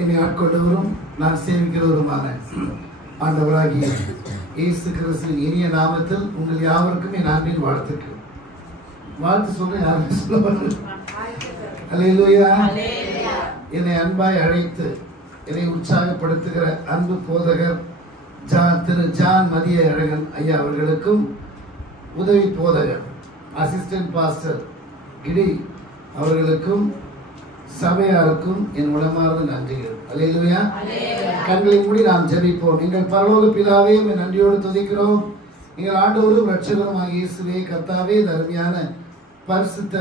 என்னை ஆட்கொண்டவரும் நான் சேவிக்கிறவருமான ஆண்டவராகிய இயேசு கிறிஸ்துவின் இனிய நாமத்தில் உங்கள் யாவருக்கும் என் அன்பின் வாழ்த்துக்கள். வாழ்த்து சொல்ல யாருமே சொல்ல. அல்லேலூயா. என்னை அன்பாய் அழைத்து என்னை உற்சாகப்படுத்துகிற அன்பு போதகர் திரு ஜான் மதிய அழகன் ஐயா அவர்களுக்கும், உதவி போதகர் அசிஸ்டன்ட் பாஸ்டர் கிடி அவர்களுக்கும், சபையாருக்கும் என் உளமார்ந்த நன்றிகள். அல்லேலூயா. கண்களை மூடி நாம் ஜெபிப்போம். எங்கள் பரலோக பிதாவே, நன்றியோடு துதிக்கிறோம். எங்கள் ஆண்டவரும் இரட்சகருமாகிய இயேசுவே, கர்த்தாவே, அருமையான பரிசுத்த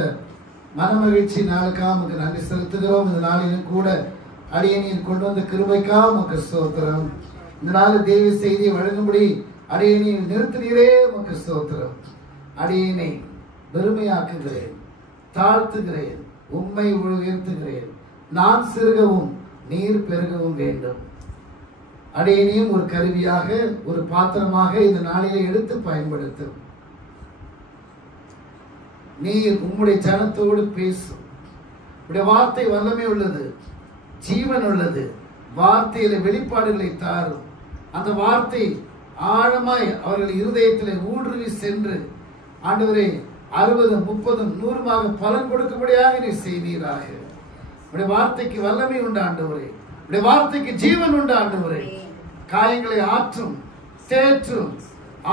மனமகிழ்ச்சி நாளுக்காக உமக்கு நன்றி செலுத்துகிறோம். இந்த நாளிலும் கூட அடியேனின் கொண்டு வந்த கிருபைக்காக உமக்கு ஸ்தோத்திரம். இந்த நாள் தேவ செய்தியை வழங்கும்படி அடியேனை நிறுத்தினீரே, உமக்கு ஸ்தோத்திரம். அடியேனை பெருமையாக்குகிறேன், தாழ்த்துகிறேன், உம்மை உயர்த்துகிறேன். நான் சிறுகவும் நீர் பெருகவும் வேண்டும். அடியேனையும் ஒரு கருவியாக, ஒரு பாத்திரமாக இந்த நாளிலே எடுத்து பயன்படுத்தும். நீர் உம்முடைய ஜனத்தோடு பேசும். உடைய வார்த்தை வல்லமை உள்ளது, ஜீவன் உள்ளது. வார்த்தையில வெளிப்பாடுகளை தாரும். அந்த வார்த்தை ஆழமாய் அவர்கள் இருதயத்தில் ஊடுருவி சென்று ஆண்டவரே 60, 30, 100 பலன் கொடுக்கும்படியாக நீ செய்வீராக. உடைய வார்த்தைக்கு வல்லமை உண்டு ஆண்டவரே. உடைய வார்த்தைக்கு ஜீவன் உண்டு ஆண்டவரே. காயங்களை ஆற்றும், தேற்றும்,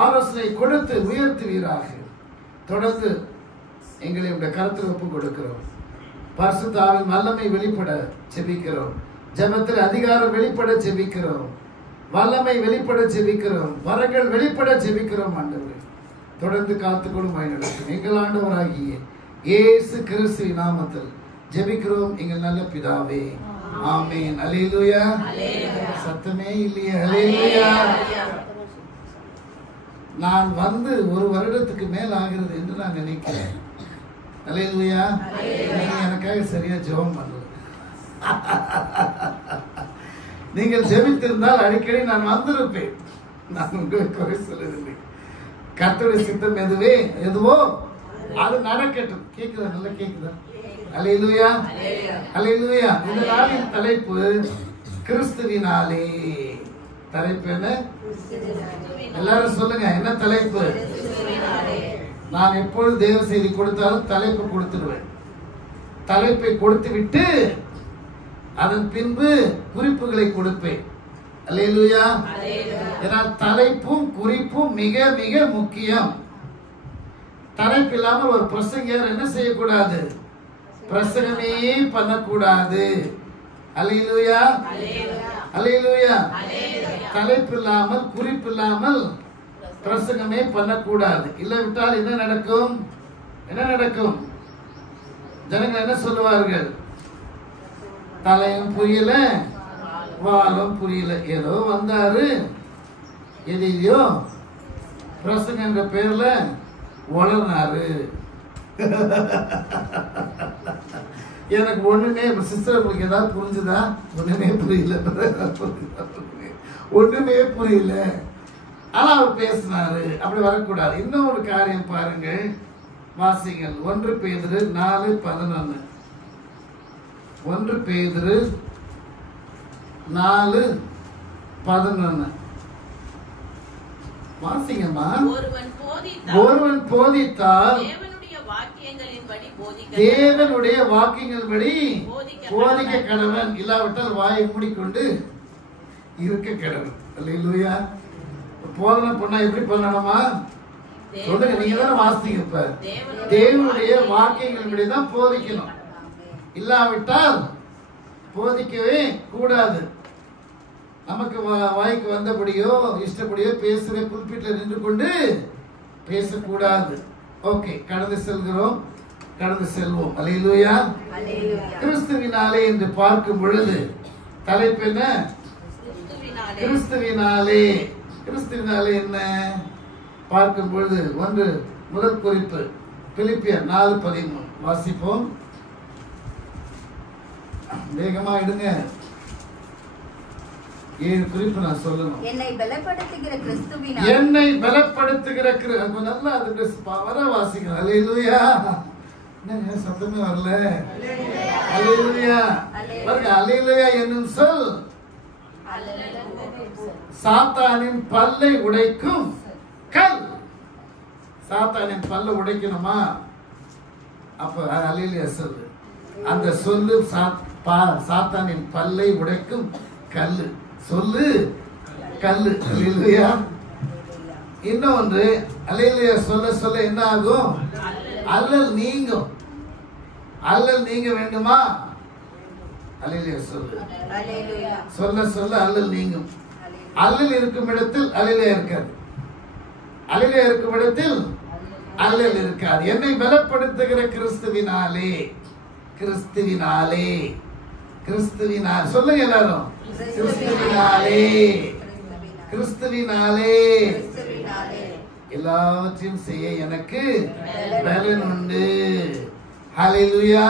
ஆலோசனை கொடுத்து உயர்த்துவீராக. தொடர்ந்து எங்களை உடைய கருத்தில் ஒப்புக் கொடுக்கிறோம். பரிசுத்த ஆவியின் வல்லமை வெளிப்பட ஜெபிக்கிறோம். ஜெபத்தில் அதிகாரம் வெளிப்பட ஜெபிக்கிறோம். வல்லமை வெளிப்பட ஜெபிக்கிறோம். வரங்கள் வெளிப்பட ஜெபிக்கிறோம் ஆண்டவரே. தொடர்ந்து காத்துக்கொள்ளும் வழிநடத்தும் எங்கள் ஆண்டவராகிய இயேசு கிறிஸ்துவின் நாமத்தில் ஜெபிக்கிறோம் எங்கள் நல்ல பிதாவே, ஆமென். அல்லேலூயா. சத்தமே இல்லையே. அல்லேலூயா. நான் வந்து 1 வருடத்துக்கு மேல் ஆகிறது என்று நான் நினைக்கிறேன். அல்லேலூயா. எனக்காக சரியா ஜெபம் பண்ணல. நீங்கள் ஜெபித்திருந்தால் அடிக்கடி நான் வந்திருப்பேன். நான் உங்களுக்கு குறை சொல்லவில்லை. கர்த்தருடைய சித்தம் எதுவோ அது நடக்கட்டும். கேக்குதா? நல்லா கேக்குதா? அல்லேலூயா. அல்லேலூயா. இந்த நாளின் தலைப்பு கிறிஸ்துவினாலே. தலைப்பு என்ன? எல்லாரும் சொல்லுங்க, என்ன தலைப்பு? நான் எப்பொழுது தேவ செய்தி கொடுத்தாலும் தலைப்பு கொடுத்துடுவேன். தலைப்பை கொடுத்து விட்டு அதன் பின்பு குறிப்புகளை கொடுப்பேன். அல்லேலூயா. ஏனால் தலைப்பும் குறிப்பும் மிக மிக முக்கியம். தலைப்பு இல்லாமல் ஒரு பிரசங்கர் என்ன செய்யக்கூடாது? பிரசங்கமே பண்ணக்கூடாது. அல்லேலூயா. அல்லேலூயா. தலைப்பு இல்லாமல், குறிப்பு இல்லாமல் பிரசங்கமே பண்ணக்கூடாது. இல்லாவிட்டால் என்ன நடக்கும்? என்ன நடக்கும்? ஜனங்கள் என்ன சொல்லுவார்கள்? தலையும் புரியல, வாலும் புரியல. ஏதோ வந்தாரு, எதையோ பிரசங்க என்ற பேர்ல வளர்னாரு. எனக்கு ஒண்ணுமே, சிஸ்டர் உங்களுக்கு ஏதாவது புரிஞ்சுதா? ஒண்ணுமே புரியல. ஒண்ணுமே புரியல. ஆனா அவர் பேசினாரு. அப்படி வரக்கூடாது. இன்னும் ஒரு காரியம் பாருங்கள், வாசிங்கள். 1 பேதுரு 4:11. 1 பேதுரு 4:11 வாசிங்கம்மா. ஒருவன் போதித்தால் தேவனுடைய வாக்கியங்களின்படி போதிக்க கடவன், இல்லாவிட்டால் வாயை மூடிக்கொண்டு இருக்க கடவன். அல்லேலூயா. போதனை பண்ணா எப்படி பண்ணணுமா? சொல்லுங்க, நீங்க தானே வாசிங்க. இப்ப தேவனுடைய வாக்கியங்களின்படி தான் போதிக்கணும். இல்லாவிட்டால் போதிக்கவே கூடாது. நமக்கு வாய்க்கு வந்தபடியோ இஷ்டப்படியோ பேசுற புல்பிட்ல நின்று கொண்டு பேசக்கூடாது. ஓகே, கடந்து செல்கிறோம், கடந்து செல்வோம். அல்லேலூயா. கிறிஸ்துவினாலே என்று பார்க்கும் பொழுது தலைப்பு என்ன? கிறிஸ்துவினாலே. கிறிஸ்துவினாலே என்ன பார்க்கும் பொழுது முதல் குறிப்பு பிலிப்பியர் 4:13 வாசிப்போம். வேகமா எடுங்க. 7 குறிப்பு நான் சொல்லணும். என்னை பலப்படுத்துகிற கிறிஸ்துவினால். என்னை பலப்படுத்துகிற நல்லா அதுக்கு வர வாசிக்கணும். அல்லேலூயா. என்ன சத்தமே வரல? அல்லேலூயா. பாருங்க, அல்லேலூயா என்னும் சொல் சாத்தானின் பல்லை உடைக்கும் கல். சாத்தானின் பல்லை உடைக்கணுமா? அப்ப அல்லேலூயா சொல்லு. அந்த சொல்லு சாத்தானின் பல்லை உடைக்கும் கல்லு. சொல்லு கல்லு. அல்லேலூயா. இன்னொன்று, அல்லேலூயா சொல்ல சொல்ல என்ன ஆகும்? அல்லல் நீங்கும். அல்லல் நீங்க வேண்டுமா? அல்லேலூயா சொல்லு. சொல்ல சொல்ல அல்லல் நீங்கும். அல்லல் இருக்கும் இடத்தில் அல்லேலூயா இருக்காது. அல்லேலூயா இருக்கும் இடத்தில் அல்லல் இருக்காது. என்னை பலப்படுத்துகிற கிறிஸ்துவினாலே, கிறிஸ்துவினாலே, கிறிஸ்துவினாலே சொல்லுங்க எல்லாரும். கிறிஸ்துவினாலே, கிறிஸ்துவினாலே எல்லாவற்றையும் செய்ய எனக்கு பலன் உண்டு. ஹல்லேலூயா.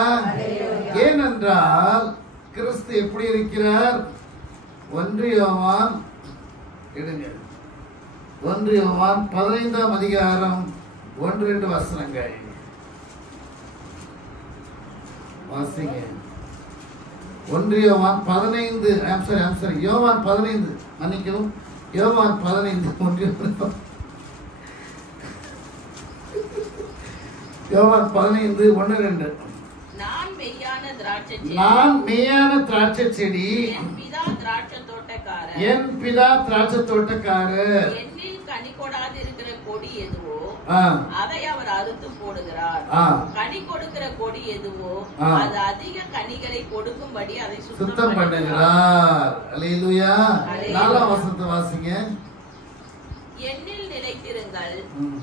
ஏனென்றால் கிறிஸ்து எப்படி இருக்கிறார்? 1 யோவான் 15ஆம் அதிகாரம் 1-2 வசனங்கள் வாசிங்க. 1 யோவான் 15, யோவான் 15, மன்னிக்கவும், யோவான் 15, யோவான் 15, 1-2. நான் மெய்யான திராட்சை செடி, என் பிதா திராட்சை தோட்டக்காரர். என்னில் கனி கொடாதிருக்கிற கொடி எதுவோ அதை அவர் அறுத்து போடுகிறார். கனி கொடுக்கிற கொடி எதுவோ அது அதிக கனிகளை கொடுக்கும்படி அதை சுத்தம் பண்ணுகிறார். அல்லேலூயா. 4ஆம் வசனத்தை வாசிங்க. என்னில் நிலைத்திருங்கள்,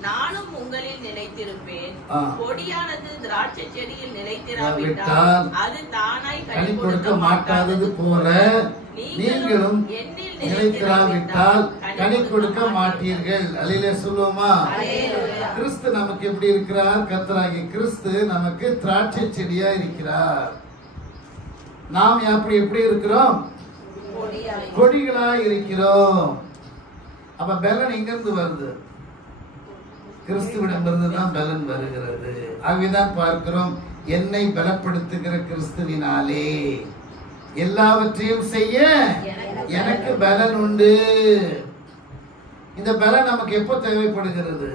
நானும் உங்களில் நிலைத்திருப்பேன். கொடியானது திராட்சை செடியில் நிலைத்திராவிட்டால் அது தானாய் கனி கொடுக்க மாட்டாதது போல நீங்களும் என்னில் நிலைத்திராவிட்டால் கனி கொடுக்க மாட்டீர்கள். அல்லேலூயா சொல்லுவோமா? கிறிஸ்து நமக்கு எப்படி இருக்கிறார்? கர்த்தராகிய கிறிஸ்து நமக்கு திராட்சை செடியா இருக்கிறார். நாம் எப்படி இருக்கிறோம்? கொடிகளா இருக்கிறோம். அப்ப பலன் எங்கிருந்து வருது? கிறிஸ்துவிடமிருந்து தான் பலன் வருகிறது. ஆகவேதான் பார்க்கிறோம், என்னை பலப்படுத்துகிற கிறிஸ்துவினாலே எல்லாவற்றையும் செய்ய எனக்கு பலன் உண்டு. இந்த பலன் நமக்கு எப்போ தேவைப்படுகிறது?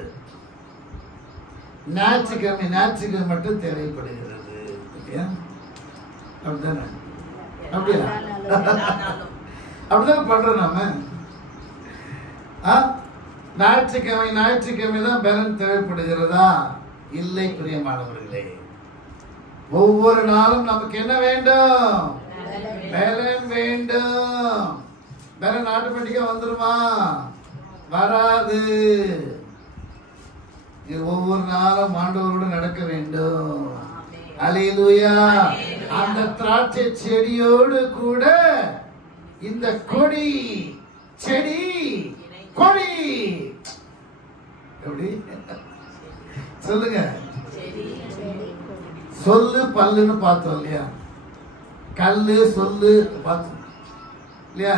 ஞாயிற்றுக்கிழமை மட்டும் தேவைப்படுகிறது. அப்படிதானே? அப்படியா? அப்படிதான் பண்றோம் நாம. ஞாயிற்றுக்கிழமை தான் பலன் தேவைப்படுகிறதா? இல்லை பிரியமானவர்களே. ஒவ்வொரு நாளும் நமக்கு என்ன வேண்டும்? பலன் வேண்டும். பலன் ஆட்டோமேட்டிக்கா வந்துருமா? வராது. ஒவ்வொரு நாளும் ஆண்டவரோடு நடக்க வேண்டும். அல்லேலூயா. அந்த திராட்சை செடியோடு கூட இந்த கொடி செடி கொடி எப்படி சொல்லுங்க? சொல்லு பல்லுன்னு பார்த்தோம் இல்லையா? கல்லு சொல்லு பார்த்தோம் இல்லையா?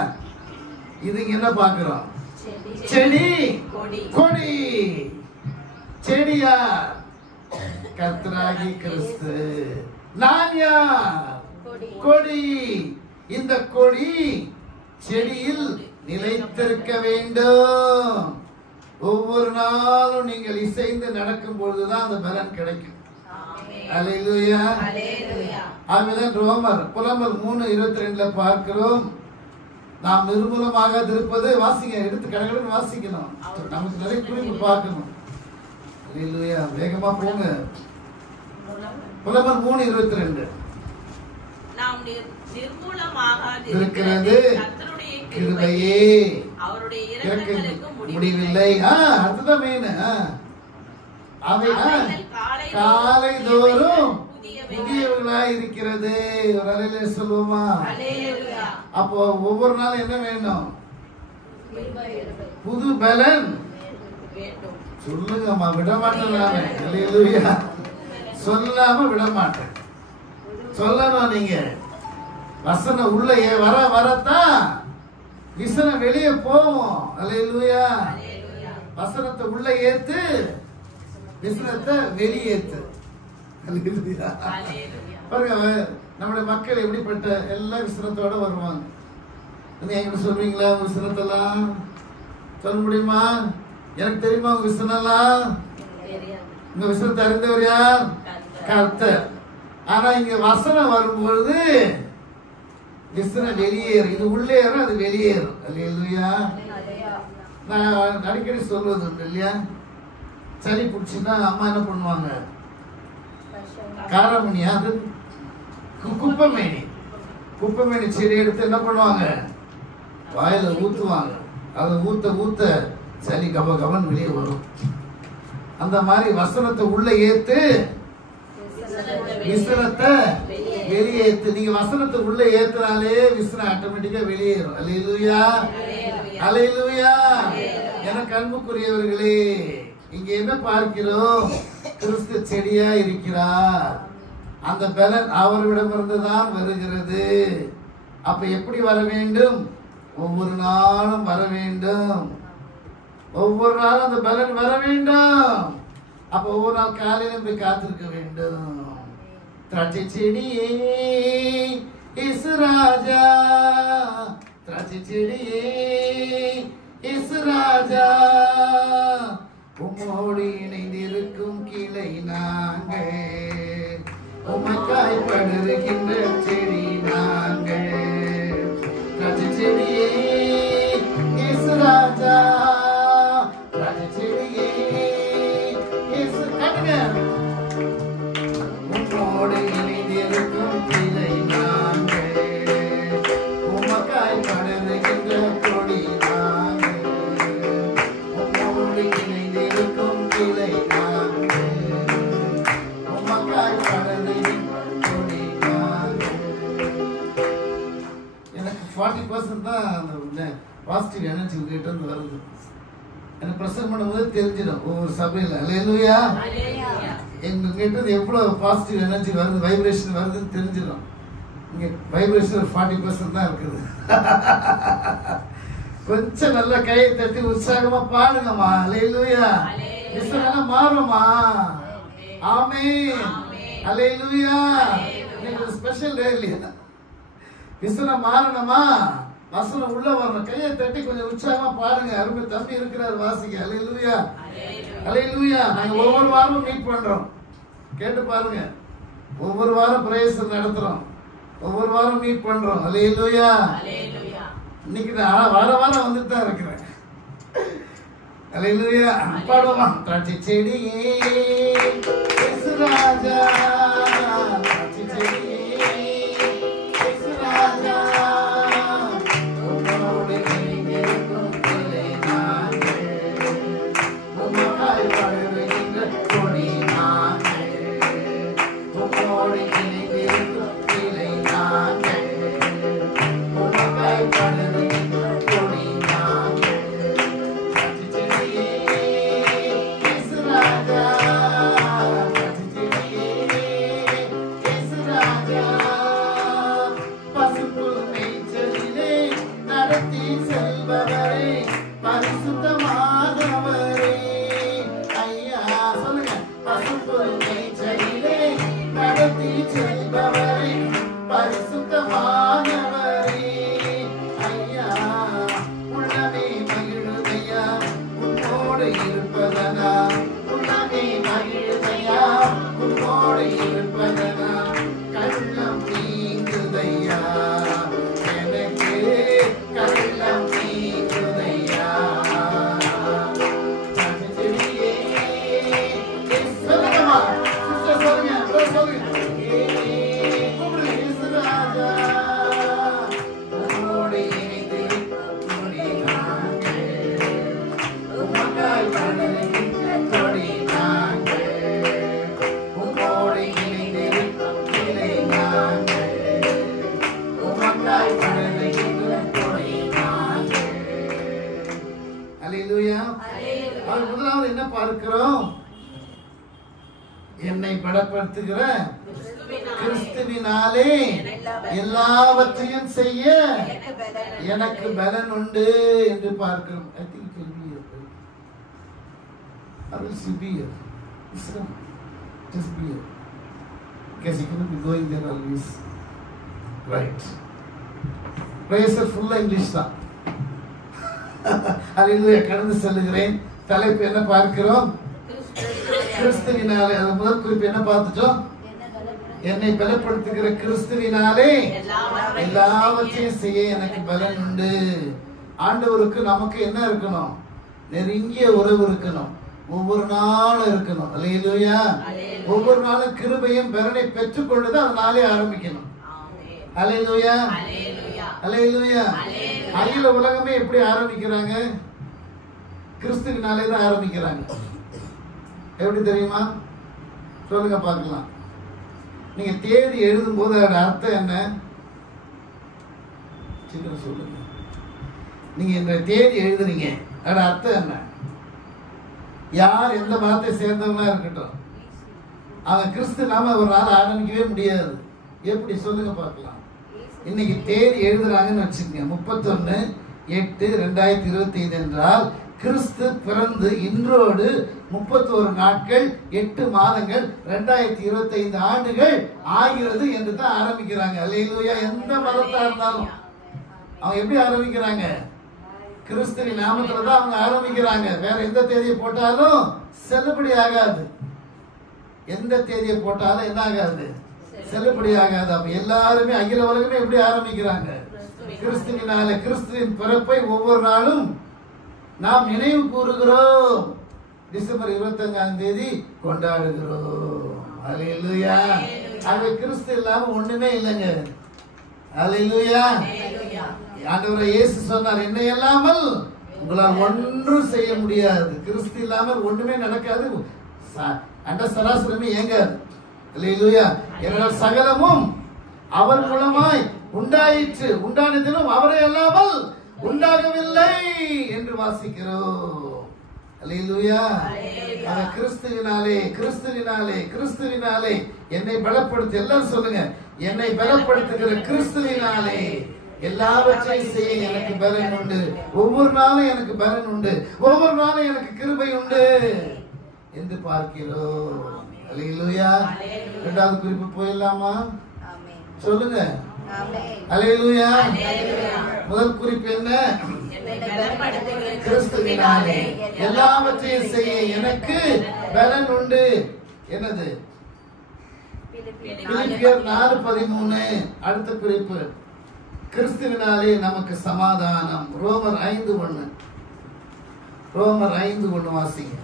இதுக்கு என்ன பார்க்கிறோம்? செடி கொடி. செடியா கர்த்தராகி கிறிஸ்து. நான் யார்? கொடி. இந்த கொடி செடியில் நிலைத்திருக்க வேண்டும். ஒவ்வொரு நாளும் நீங்கள் இசைந்து நடக்கும் பொழுதுதான் அந்த பலன் கிடைக்கும். அல்லேலூயா. ஆகவேதான் ரோமர் புலம்பல் 3:22 பார்க்கிறோம், நாம் நிர்மூலமாக இருப்பது. வாசிங்க, எடுத்து கடகடன் வாசிக்கணும். நமக்கு நிறைய குறிப்பு பார்க்கணும். அல்லேலூயா. வேகமா போங்க. புலம்பல் 3:22. நாம் நிர்மூலமாக இருக்கிறது கிருபையே, அவருடைய இரக்கங்களுக்கு முடிவில்லை. அதுதான் மெயின். அவைகள் காலை தோறும் புதியவர்களாய் இருக்கிறது. ஒரு அலையில சொல்லுவோமா? அப்போ ஒவ்வொரு நாளும் என்ன வேணும்? புது பலன் சொல்லுங்கம்மா. விட மாட்டேன். அல்லேலூயா. சொல்லாம விட மாட்டேன். சொல்லணும். நீங்க வசனம் உள்ள வரத்தான் விசனம் வெளியே போவோம். அல்லேலூயா. வசனத்தை உள்ள ஏத்து, விசனத்தை வெளியேத்து. அல்லேலூயா. பாருங்க, நம்முடைய மக்கள் எப்படிப்பட்ட எல்லா விசனத்தோட வருவாங்க. என்கிட்ட சொல்றீங்களா உங்க விசனத்தெல்லாம்? சொல்ல முடியுமா? எனக்கு தெரியுமா உங்க விசனம்லாம்? உங்க விசனத்தை அறிந்தவர் யார்? கர்த்தர். ஆனா இங்க வசனம் வரும்பொழுது விசனம் வெளியேறும். இது உள்ளேறும், அது வெளியேறும். அல்லேலூயா. நான் அடிக்கடி சொல்வது உண்டு இல்லையா, சளி பிடிச்சுன்னா அம்மா என்ன பண்ணுவாங்க? காரமணி, அது குப்பைமேனி செடி எடுத்து என்ன பண்ணுவாங்க? வாயில ஊத்துவாங்க. அதை ஊத்த ஊத்த சளி கப கபன் வெளியே வரும். அந்த மாதிரி வசனத்தை உள்ள ஏத்து, விசனத்தை வெளியேத்து. நீங்க வசனத்தை உள்ள ஏத்துனாலே விசனம் ஆட்டோமேட்டிக்கா வெளியேறும். அல்லேலூயா, அல்லேலூயா. எனக்கு அன்புக்குரியவர்களே, இங்க என்ன பார்க்கிறோம்? கிறிஸ்து செடியா இருக்கிறார். அந்த பலன் அவரிடமிருந்துதான் வருகிறது. அப்ப எப்படி வர வேண்டும்? ஒவ்வொரு நாளும் வர வேண்டும். ஒவ்வொரு நாளும் அந்த பலன் வர வேண்டும். அப்ப ஒவ்வொரு நாள் காலையிலும் போய் காத்திருக்க வேண்டும். திராட்சை செடியே இயேசு ராஜா, திராட்சை செடியே இயேசு ராஜா, உம்மோடு இணைந்திருக்கும் கிளை நாங்கள், உமக்காய் படருகின்ற செடி நாங்கள். திராட்சை செடியே இயேசு ராஜா, திராட்சை செடியே இயேசு, காட்டுங்க. உம்மோடு இணைந்திருக்கும் கிளை நாங்கள், உமக்காய் படருகின்ற கொடி நாங்கள், உம்மோடு இணைந்திருக்கும் கிளை நாங்கள், உமக்காய் படருகின்ற கொடி நாங்கள். எனக்கு 40% தான் அந்த பாசிட்டிவ் எனர்ஜி உங்ககிட்ட இருந்து வருது. எனக்கு பிரசங்கம் பண்ணும்போது தெரிஞ்சிடும் ஒவ்வொரு சபையில். அல்லேலூயா. எங்ககிட்ட எவ்வளவு பாசிட்டிவ் எனர்ஜி வருது, வைப்ரேஷன் வருதுன்னு தெரிஞ்சிடும். இங்க வைப்ரேஷன் 40% தான் இருக்குது. கொஞ்சம் நல்ல கையை தட்டி உற்சாகமா பாடுங்கம்மா. அல்லேலூயா. விசனம் மாறுமா? ஆமென். அல்லேலூயா. இன்னைக்கு ஸ்பெஷல் டே இல்லையா? விசனம் மாறணுமா? வசனம் உள்ள வரணும். கையை தட்டி கொஞ்சம் உற்சாகமா பாருங்க. அருமை தம்பி இருக்கிறார், வாசிங்க. அல்லேலூயா, அல்லேலூயா. நாங்க ஒவ்வொரு வாரமும் மீட் பண்றோம். கேட்டு பாருங்க. ஒவ்வொரு வாரம் பிரேயர் நடத்துறோம். ஒவ்வொரு வாரம் மீட் பண்றோம். அல்லேலூயா. இன்னைக்கு நான் வார வாரம் வந்துட்டு தான் இருக்கிறேன். அல்லேலூயா. பாடுவோமா? திராட்சை செடியே இயேசு ராஜா, திராட்சை செடியே இயேசு ராஜா, உம்மோடு இணைந்திருக்கும் கிளை நாங்கள், உமக்காய் படருகின்ற கொடி நாங்கள், உம்மோடு இணைந்திருக்கும் கிளை நாங்கள், உமக்காய் படருகின்ற கொடி நாங்கள். திராட்சை செடியே இயேசு ராஜா, திராட்சை செடியே இயேசு ராஜா, பசும்புல் மேய்ச்சலிலே நடத்தி செல்பவரே, பரிசுத்தமானவரே, ஐயா சொல்லுங்க. பசும்புல் மேய்ச்சலிலே நடத்தி செல்பவரே, பரிசுத்தமானவரே, ஐயா, உள்ளமே மகிழுதையா உன்னோடு இருப்பதனா, உள்ளமே மகிழுதையா உன்னோடு இருப்பதனா, கள்ளம் நீங்குதையா எனக்கு, கள்ளம் நீங்குதையா. சொல்லுங்கம்மா சிஸ்டர், சொல்லுங்க, சொல்லுங்க. கூப்பிடுங்க. இயேசு ராஜா, உம்மோடு இணைந்திருக்கும் கொடி நாங்கள், உமக்காய் படருகின்ற கொடி நாங்கள், உம்மோடு இணைந்திருக்கும் கிளை நாங்கள், உமக்காய் படருகின்ற கொடி நாங்கள். அல்லேலூயா. அவர் முதலாவது என்ன பார்க்கிறோம்? என்னை பலப்படுத்துகிற கிறிஸ்துவினாலே எல்லாவற்றையும் செய்ய எனக்கு பலன் உண்டு என்று பார்க்கிறோம். I think it will be here. Or else you be here. Just be here. Because you cannot be going there always. Right. பிரேசர் ஃபுல்லா இங்கிலீஷ் தான். அல்லேலூயா. கடந்து செல்லுகிறேன். தலைப்பு என்ன பார்க்கிறோம்? கிறிஸ்துவினாலே. அது முதல் குறிப்பு என்ன பார்த்துட்டோம்? என்னை பலப்படுத்துகிற கிறிஸ்துவினாலே எல்லாவற்றையும் செய்ய எனக்கு பலன் உண்டு. ஆண்டவருக்கு நமக்கு என்ன இருக்கணும்? நெருங்கிய உறவு இருக்கணும். ஒவ்வொரு நாளும் இருக்கணும். அல்லேலூயா. ஒவ்வொரு நாளும் கிருபையும் பலனை பெற்றுக்கொண்டுதான் அந்த நாளே ஆரம்பிக்கணும். அல்லேலூயா. அல்லேலூயா. அகில உலகமே எப்படி ஆரம்பிக்கிறாங்க? கிறிஸ்துவினாலே தான் ஆரம்பிக்கிறாங்க. எப்படி தெரியுமா? சொல்லுங்க பார்க்கலாம். நீங்க தேதி எழுதும் போது அதோட அர்த்தம் என்ன? சீக்கிரம் சொல்லுங்க. நீங்க இந்த தேதி எழுதுறீங்க, அதோட அர்த்தம் என்ன? யார் எந்த மதத்தை சேர்ந்தவங்களா இருக்கட்டும், அவன் கிறிஸ்து நாம ஒரு நாள் ஆரம்பிக்கவே முடியாது. எப்படி சொல்லுங்க பார்க்கலாம். இன்னைக்கு தேதி எழுதுறாங்கன்னு வச்சுக்கோங்க, 31/8/2025 என்றால் கிறிஸ்து பிறந்து இன்றோடு 31 நாட்கள் 8 மாதங்கள் 2025 ஆண்டுகள் ஆகிறது என்று தான் ஆரம்பிக்கிறாங்க. அல்லேலூயா. எந்த மதத்தா இருந்தாலும் அவங்க எப்படி ஆரம்பிக்கிறாங்க? கிறிஸ்துவின் நாமத்துல தான் அவங்க ஆரம்பிக்கிறாங்க. வேற எந்த தேதியை போட்டாலும் செல்லுபடி ஆகாது. எந்த தேதியை போட்டாலும் என்ன ஆகாது? செல்லுபடி ஆகாது. அப்ப எல்லாருமே அகில உலகமே எப்படி ஆரம்பிக்கிறாங்க? கிறிஸ்துவினாலே. கிறிஸ்துவின் பிறப்பை ஒவ்வொரு நாளும் நாம் நினைவு கூறுகிறோம். டிசம்பர் 25ஆம் தேதி கொண்டாடுகிறோம். அல்லேலூயா. அது கிறிஸ்து இல்லாம ஒண்ணுமே இல்லைங்க. அல்லேலூயா. ஆண்டவர் இயேசு சொன்னார், என்னை இல்லாமல் உங்களால் ஒன்றும் செய்ய முடியாது. கிறிஸ்து இல்லாமல் ஒண்ணுமே நடக்காது. அண்ட சராசரமே ஏங்காது. அல்லேலூயா. என்னால் சகலமும் அவர் மூலமாய் உண்டாயிற்று, உண்டானதிலும் அவரை இல்லாமல் உண்டாகவில்லை என்று வாசிக்கிறோம். அல்லேலூயா. அந்த கிறிஸ்துவினாலே, கிறிஸ்துவினாலே, கிறிஸ்துவினாலே என்னை பலப்படுத்து. எல்லாரும் சொல்லுங்க, என்னை பலப்படுத்துகிற கிறிஸ்துவினாலே எல்லாவற்றையும் செய்ய எனக்கு பலன் உண்டு. ஒவ்வொரு நாளும் எனக்கு பலன் உண்டு. ஒவ்வொரு நாளும் எனக்கு கிருபை உண்டு என்று பார்க்கிறோம். அல்லேலூயா. இரண்டாவது குறிப்பு போயிடலாமா? சொல்லுங்க. அல்லேலூயா. முதல் குறிப்பு என்ன? கிறிஸ்துவினாலே எல்லாவற்றையும் செய்ய எனக்கு பலன் உண்டு. என்னது? பிலிப்பியர் 4:13. அடுத்த குறிப்பு, கிறிஸ்துவினாலே நமக்கு சமாதானம். ரோமர் 5:1. ரோமர் 5:1 வாசிங்க.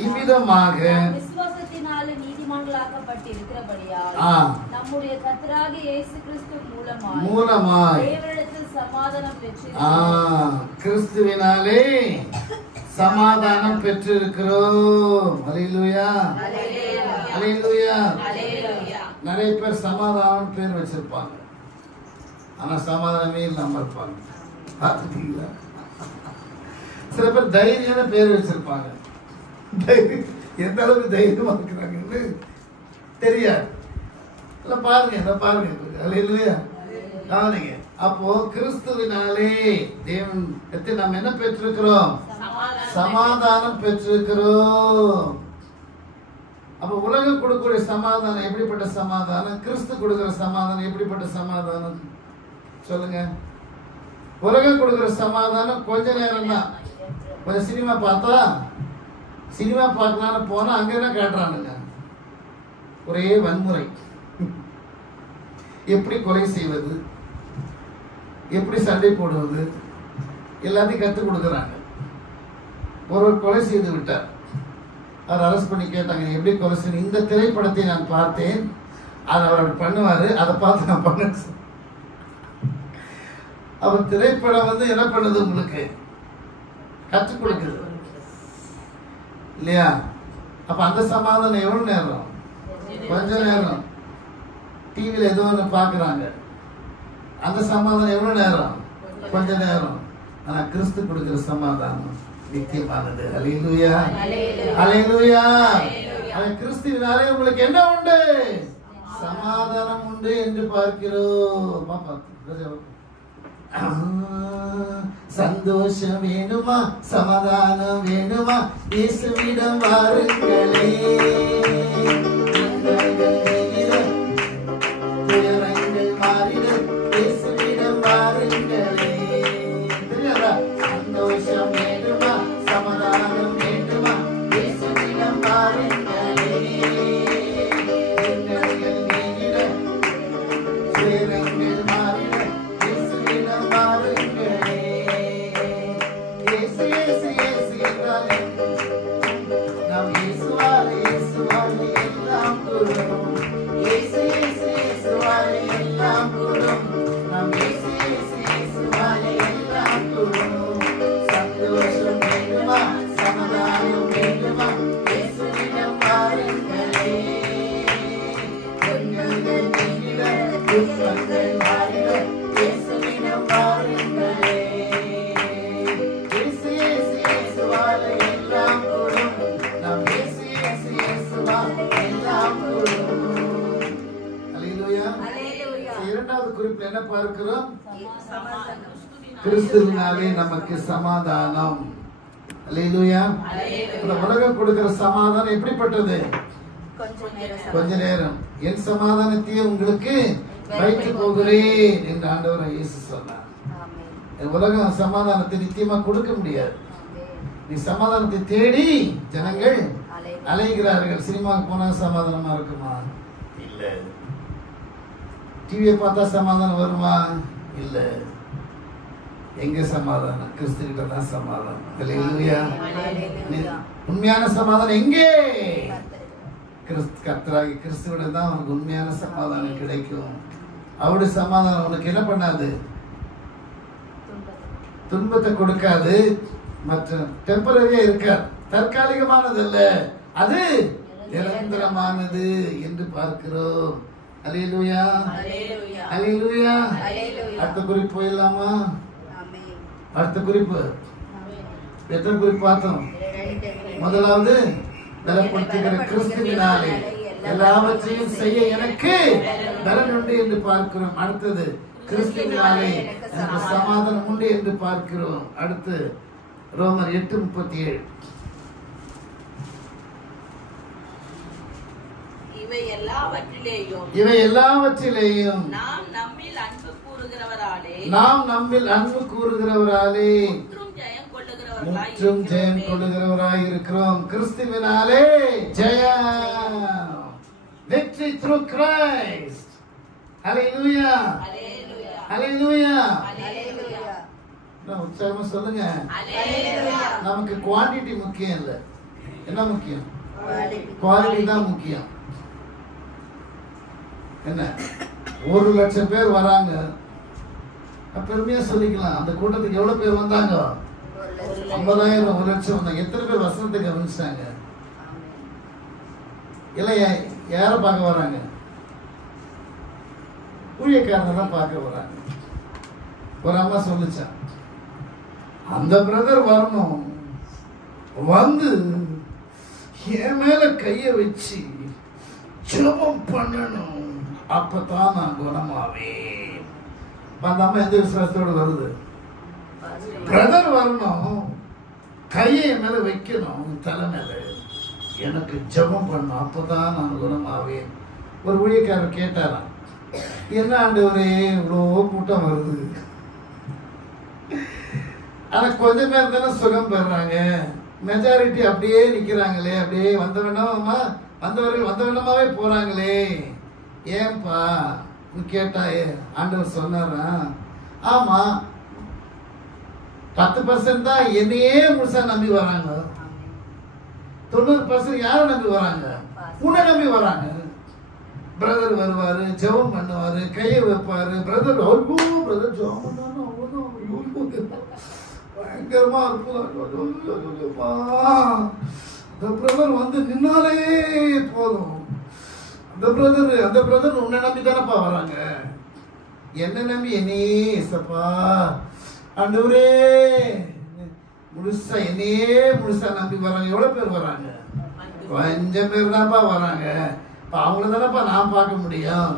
இவ்விதமாக விசுவாசத்தினாலே நீதிமான்களாக்கப்பட்டிருக்கிறபடியால் நம்முடைய கர்த்தராகிய இயேசு கிறிஸ்து மூலமாய் தேவனிடத்தில் சமாதானம் பெற்றிருக்கிறோம். கிறிஸ்துவினாலே சமாதானம் பெற்றிருக்கிறோம். அல்லேலூயா. அல்லேலூயா. நிறைய பேர் சமாதானம் பேர் வச்சிருப்பாங்க, ஆனா சமாதானமே இல்லாம இருப்பாங்க. பார்த்துட்டீங்களா? சில பேர் தைரியமான பேர் வச்சிருப்பாங்க. எந்த அளவுக்கு தைரியமா இருக்கிறாங்கன்னு தெரியாது. பாருங்க பாருங்க. அல்லேலூயா. கவனிங்க. அப்போ கிறிஸ்துவினாலே தேவன் நாம் என்ன பெற்றிருக்கிறோம்? சமாதானம் பெற்றிருக்கிறோம். அப்ப உலகம் கொடுக்கிற சமாதானம் எப்படிப்பட்ட சமாதானம்? கிறிஸ்து கொடுக்கிற சமாதானம் எப்படிப்பட்ட சமாதானம்? சொல்லுங்க. உலகம் கொடுக்கிற சமாதானம் கொஞ்ச நேரம் தான். கொஞ்சம் சினிமா பார்த்தா, சினிமா பார்க்கலான்னு போனா அங்க என்ன காட்டுறானுங்க? ஒரே வன்முறை. எப்படி கொலை செய்வது, எப்படி சண்டை போடுவது, எல்லாத்தையும் கற்றுக் கொடுக்குறாங்க. ஒருவர் கொலை செய்து விட்டார். அவர் அரெஸ்ட் பண்ணி கேட்டாங்க, எப்படி கொலை செய்ய? இந்த திரைப்படத்தை நான் பார்த்தேன், அதை அவர் பண்ணுவாரு, அதை பார்த்து நான் பண்ண. அவர் திரைப்படம் என்ன பண்ணுது? உங்களுக்கு கற்றுக் கொடுக்குது இல்லையா? அப்ப அந்த சமாதானம் எவ்வளவு நேரம்? கொஞ்ச நேரம். டிவியில ஏதோ ஒன்று பாக்குறாங்க, அந்த சமாதானம் எவ்வளவு நேரம்? கொஞ்ச நேரம். ஆனா கிறிஸ்து கொடுக்கிற சமாதானம் நித்தியமானது. அல்லேலூயா. அல்லேலூயா. அவன் கிறிஸ்துவினாலே உங்களுக்கு என்ன உண்டு? சமாதானம் உண்டு என்று பார்க்கிறோம். சந்தோஷம் வேணுமா, சமாதானம் வேணுமா, இயேசுவிடம் வாருங்களே. துயரங்கள் மாறிட இயேசுவிடம் வாருங்களே. தெரியாதா? சந்தோஷம் வேணுமா, சமாதானம் வேணுமா, இயேசுவிடம் வாருங்களே. துயரங்கள் மாறிட இயேசுவிடம் வாருங்களே. இயேசு இயேசு இயேசு என்றாலே நாம் இயேசுவாலே இயேசுவாலே எல்லாம் கூறும். இயேசு இயேசு இயேசுவாலே எல்லாம் கூறும். நாம் இயேசு இயேசு இயேசுவாலே எல்லாம் கூறும். சந்தோஷம் வேண்டுமா, சமாதானம் வேண்டுமா, இயேசுவிடம் வாருங்களே. துன்பங்கள் நீங்கிட, துன்பங்கள் மாறிட, இயேசுவிடம் வாருங்களே. இயேசு இயேசு இயேசுவாலே எல்லாம் கூடும். நாம் இயேசு இயேசு இயேசுவாலே எல்லாம் கூடும். அல்லேலூயா. இரண்டாவது குறிப்பில் என்ன பார்க்கிறோம்? கிறிஸ்துவினாலே நமக்கு சமாதானம். அல்லேலூயா. இந்த உலகம் கொடுக்கிற சமாதானம் எப்படிப்பட்டது? கொஞ்ச நேரம். என் சமாதானத்தையே உங்களுக்கு வைத்து போகிறேன் என்று ஆண்டவர் இயேசு சொன்னார். உலகம் சமாதானத்தை நிச்சயமா கொடுக்க முடியாது. நீ சமாதானத்தை தேடி ஜனங்கள் அலைகிறார்கள். சினிமாவுக்கு போனா சமாதானமா இருக்குமா? இல்ல. டிவியை பார்த்தா சமாதானம் வருமா? இல்ல. எங்க சமாதானம்? கிறிஸ்து கிட்ட தான் சமாதானம். அல்லேலூயா. உண்மையான சமாதானம் எங்கே? கர்த்தராகிய கிறிஸ்துவிட தான் உனக்கு உண்மையான சமாதானம் கிடைக்கும். அவருடைய சமாதானம் உனக்கு என்ன பண்ணாது? துன்பத்தை கொடுக்காது. மற்ற டெம்பரரியா இருக்காது, தற்காலிகமானது அல்ல, அது நிரந்தரமானது என்று பார்க்கிறோம். அல்லேலூயா. அல்லேலூயா. அடுத்த குறிப்பு போயிடலாமா? அடுத்த குறிப்பு எத்தனை குறிப்பு பார்த்தோம்? முதலாவது பலப்படுத்துகிற கிறிஸ்துவினாலே எல்லாவற்றையும் செய்ய எனக்கு பலன் உண்டு என்று பார்க்கிறோம். அடுத்தது கிறிஸ்துவினாலே எனக்கு சமாதானம் உண்டு என்று பார்க்கிறோம். அடுத்து ரோமர் 8:37. இவை எல்லாவற்றிலேயும் நாம் நம்மில் அன்பு கூறுகிறவராலே முற்றும் ஜெயம் கொள்ளுகிறவராய் இருக்கிறோம். கிறிஸ்துவினாலே ஜெயம். Victory through Christ. Hallelujah. Hallelujah. உற்சாகமா சொல்லுங்க. நமக்கு குவாண்டிட்டி முக்கியம் இல்ல. என்ன முக்கியம்? குவாலிட்டி தான் முக்கியம். என்ன 1,00,000 பேர் வராங்க, பெருமையா சொல்லிக்கலாம். அந்த கூட்டத்துக்கு எவ்வளவு பேர் வந்தாங்க? 50,000, 1,00,000 வந்தாங்க. எத்தனை பேர் வசனத்தை கவனிச்சாங்க? இல்ல யார பார்க்க வராங்க? ஊழியக்காரனை தான் பார்க்க வராங்க. ஒரு அம்மா சொல்லிச்சான், அந்த பிரதர் வரணும், வந்து என் மேல கைய வச்சு ஜெபம் பண்ணணும், அப்பதான் நான் குணமாவேன். அந்த அம்மா எந்த விசுவாசத்தோடு வருது? பிரதர் வரணும், கையை என் மேல வைக்கணும், தலை மேல எனக்கு ஜெபம் பண்ணணும், அப்பதான் நான் குணமாவேன். ஒரு ஊழியக்காரர் கேட்டாராம், என்ன ஆண்டவரே இவ்வளோ கூட்டம் வருது, ஆனா கொஞ்ச பேர் தானே சுகம் பெறாங்க, மெஜாரிட்டி அப்படியே நிக்கிறாங்களே, அப்படியே வந்தவர்கள் வந்தவண்ணமாவே போறாங்களே, ஏன்பா கேட்டா ஆண்டவர் சொன்னாரா, ஆமா 10% தான் என்னையே முழுசா நம்பி வராங்க, 90% யாரை நம்பி வராங்க? உன்னை நம்பி வராங்க. பிரதர் வருவாரு, ஜெபம் பண்ணுவாரு, கையை வைப்பாரு, பிரதர் பிரதர் ஜெபம் பண்ணாரு, பயங்கரமா இருக்கும். அந்த பிரதர் வந்து நின்னாலே போதும். அந்த பிரதர் உன்னை நம்பி தானப்பா வராங்க, என்ன நம்பி என்னையே இசப்பா ஆண்டவரே முழுசா என்னையே முழுசா நம்பி வராங்க. எவ்வளவு பேர் வராங்க? கொஞ்சம் பேர் தான்ப்பா வராங்க. அவங்கள தானப்பா நான் பார்க்க முடியும்.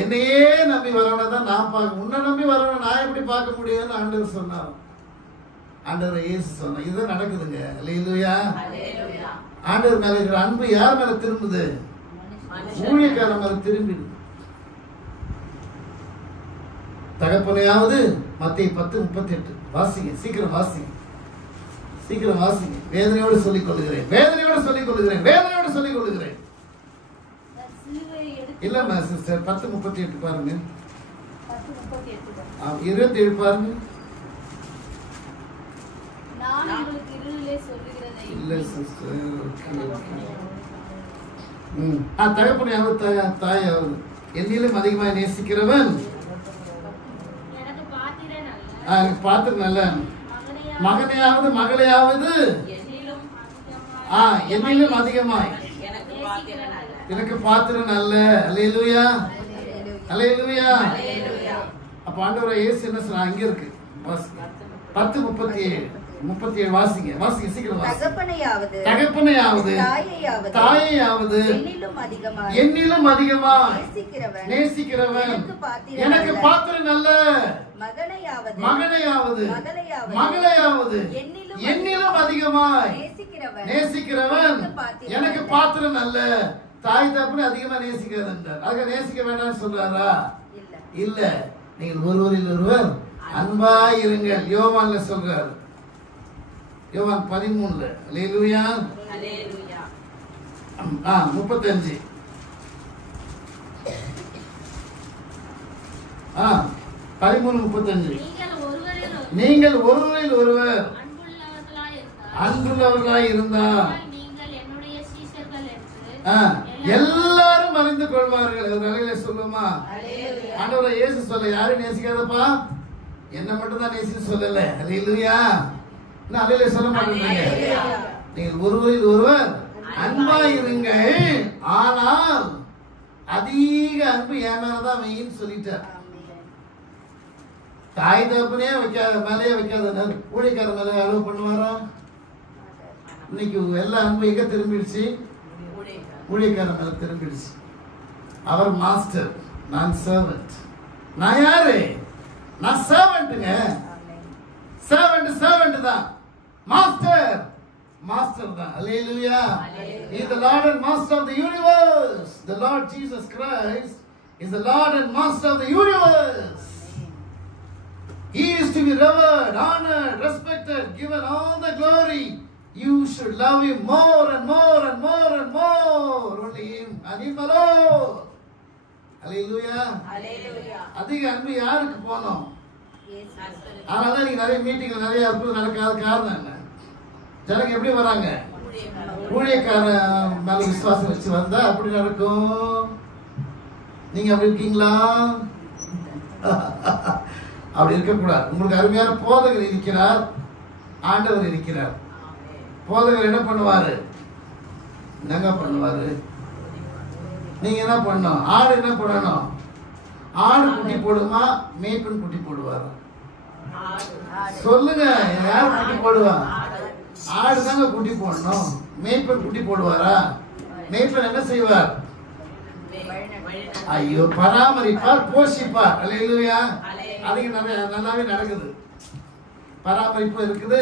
என்னையே நம்பி வரவனை தான் நான் பார்க்க, உன்னை நம்பி வரவனை நான் எப்படி பார்க்க முடியும்னு ஆண்டவர் சொன்னார். ஆண்டவர் இயேசு சொன்னார். இதுதான் நடக்குதுங்க. அல்லேலூயா. ஆண்டவர் மேல இருக்கிற அன்பு யார் மேல திரும்புது? ஊழியக்காரன் மேல திரும்பிடுது. தகப்பனையாவது மத்தேயு 10:38 வாசிங்க, சீக்கிரம் வாசிங்க, சீக்கிரம் வாசிங்க. வேதனையோடு சொல்லிக் கொள்ளுகிறேன், வேதனையோடு சொல்லிக் கொள்ளுகிறேன், வேதனையோடு சொல்லிக் கொள்ளுகிறேன். இல்லம்மா சிஸ்டர் 10:38 பாருங்க. 27 பாருங்க. இல்ல சிஸ்டர். தகப்பனையாவது தாயாவது என்னிலும் அதிகமாக நேசிக்கிறவன் பாத்திரம் நல்ல மகனையாவது மகளையாவது என்னிலும் அதிகமாய் எனக்கு பாத்திரம் நல்ல. அல்லேலூயா, அல்லேலூயா. அப்ப ஆண்டவரே இயேசு என்ன சொன்னா? அங்க இருக்கு 10:37 வாசிங்க, வாசிங்க, சீக்கிரம் வாசிங்க. தகப்பனையாவது தாயையாவது என்னிலும் அதிகமாய் நேசிக்கிறவன் எனக்கு பாத்திரம் நல்ல. மகனையாவது மகளையாவது என்னிலும் அதிகமாய் நேசிக்கிறவன் எனக்கு பாத்திரம் நல்ல. தாய் தகப்பனை அதிகமா நேசிக்கிறது, ஆக நேசிக்க வேண்டாம்னு சொல்றாரா? இல்ல, நீங்கள் ஒருவரில் ஒருவர் அன்பாய் இருங்கள். யோவான்ல சொல்றாரு, யோவான் 13. அல்லேலூயா, அல்லேலூயா. 35 13:35 நீங்கள் ஒருவரில் ஒருவர் அன்புள்ளவர்களாய் இருந்தால் எல்லாரும் அறிந்து கொள்வார்கள். சொல்லுமா? ஆண்டவரே இயேசு சொல்ல, யாரும் நேசிக்காதப்பா, என்ன மட்டும் தான் நேசின்னு சொல்லல. அல்லேலூயா. அல்லேலூயா சொல்ல மாட்டேங்க. நீங்கள் ஒருவரில் ஒருவர் அன்பாயிருங்கள், ஆனால் அதிக அன்பு என் மேலதான் வையின்னு சொல்லிட்டார். தாய் தகப்பனே வைக்காத மேலேயே வைக்காத ஊழியக்கார மேல அளவு பண்ணுவாரா? இன்னைக்கு எல்லா அன்பு எங்க திரும்பிடுச்சு? ஊழியக்கார மேல திரும்பிடுச்சு. அவர் மாஸ்டர், நான் சர்வன்ட். நான் யாரு? நான் சர்வன்ட்டுங்க. சர்வன்ட் தான். மாஸ்டர் மாஸ்டர் தான். அல்லேலூயா. He is the Lord and Master of the universe. The Lord Jesus Christ is the Lord and Master of the universe. He is to be revered, honored, respected, given all the glory. You should love him more and more and more and more. Only him and him alone. Hallelujah. Hallelujah. அதிக அன்பு யாருக்கு போனோம்? அதனால நீங்க நிறைய மீட்டிங்ல நிறைய அற்புதம் நடக்காத காரணம் என்ன? ஜனங்க எப்படி வராங்க? ஊழியக்கார மேல விசுவாசம் வச்சு வந்தா அப்படி நடக்கும். நீங்க அப்படி இருக்கீங்களா? அப்படி இருக்கக்கூடாது. உங்களுக்கு அருமையான போதகர் இருக்கிறார், ஆண்டவர் இருக்கிறார். போதகர் என்ன பண்ணுவாரு? என்னங்க பண்ணுவாரு? நீங்க என்ன பண்ணணும்? ஆடு என்ன பண்ணணும்? ஆடு குட்டி போடுமா, மேய்ப்பன் குட்டி போடுவாரா? சொல்லுங்க, யார் குட்டி போடுவா? ஆடு தாங்க குட்டி போடணும். மேய்ப்பன் குட்டி போடுவாரா? மேய்ப்பன் என்ன செய்வார்? ஐயோ, பராமரிப்பார், போஷிப்பார். அல்லேலூயா. அதுக்கு நல்லாவே நடக்குது. பராமரிப்பு இருக்குது,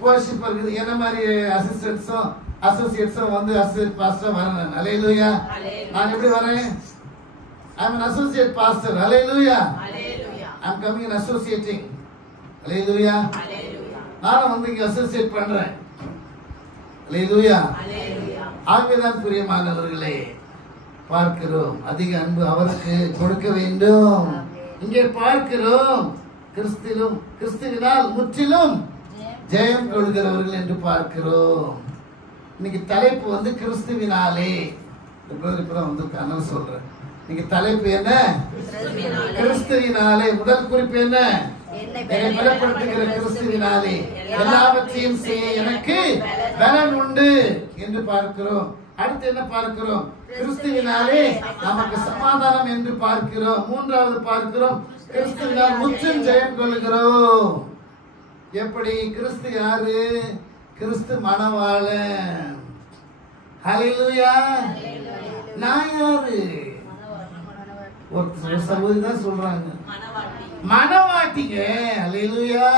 போஷிப்பு இருக்குது. என்ன மாதிரி அசிஸ்டன்ட்ஸும் அசோசியேட்ஸும் வந்து அசிஸ்டன்ட் பாஸ்டர் வரேன். அல்லேலூயா. நான் எப்படி வரேன்? I am an associate pastor. Hallelujah. I am coming and associating. Hallelujah. நானும் வந்து இங்க அசோசியேட் பண்றேன். Hallelujah. ஆகவேதான் பிரியமானவர்களே, பார்க்கிறோம் அதிக அன்பு அவருக்கு கொடுக்க வேண்டும். இங்கே பார்க்கிறோம் கிறிஸ்துவினால் முற்றிலும் ஜெயம் கொள்கிறவர்கள் என்று பார்க்கிறோம். இன்னைக்கு தலைப்பு வந்து கிறிஸ்துவினாலே. இப்பதான் வந்து சொல்றேன். இன்னைக்கு தலைப்பு என்ன? கிறிஸ்துவினாலே. முதல் குறிப்பு என்ன? என்னை பலப்படுத்துகிற கிறிஸ்துவினாலே எல்லாவற்றையும் செய்ய எனக்கு பலன் உண்டு என்று பார்க்கிறோம். அடுத்து என்ன பார்க்கிறோம்? கிறிஸ்துவினாலே நமக்கு சமாதானம் என்று பார்க்கிறோம். மூன்றாவது பார்க்கிறோம், கிறிஸ்துவினால் முற்றும் ஜெயம் கொள்கிறோம். எப்படி? கிறிஸ்து யாரு? கிறிஸ்து மணவாளன். ஹல்லேலூயா. நான் யாரு? ஒரு சகோதரி தான் சொல்றாங்க, மணவாட்டிங்க. அல்லேலூயா.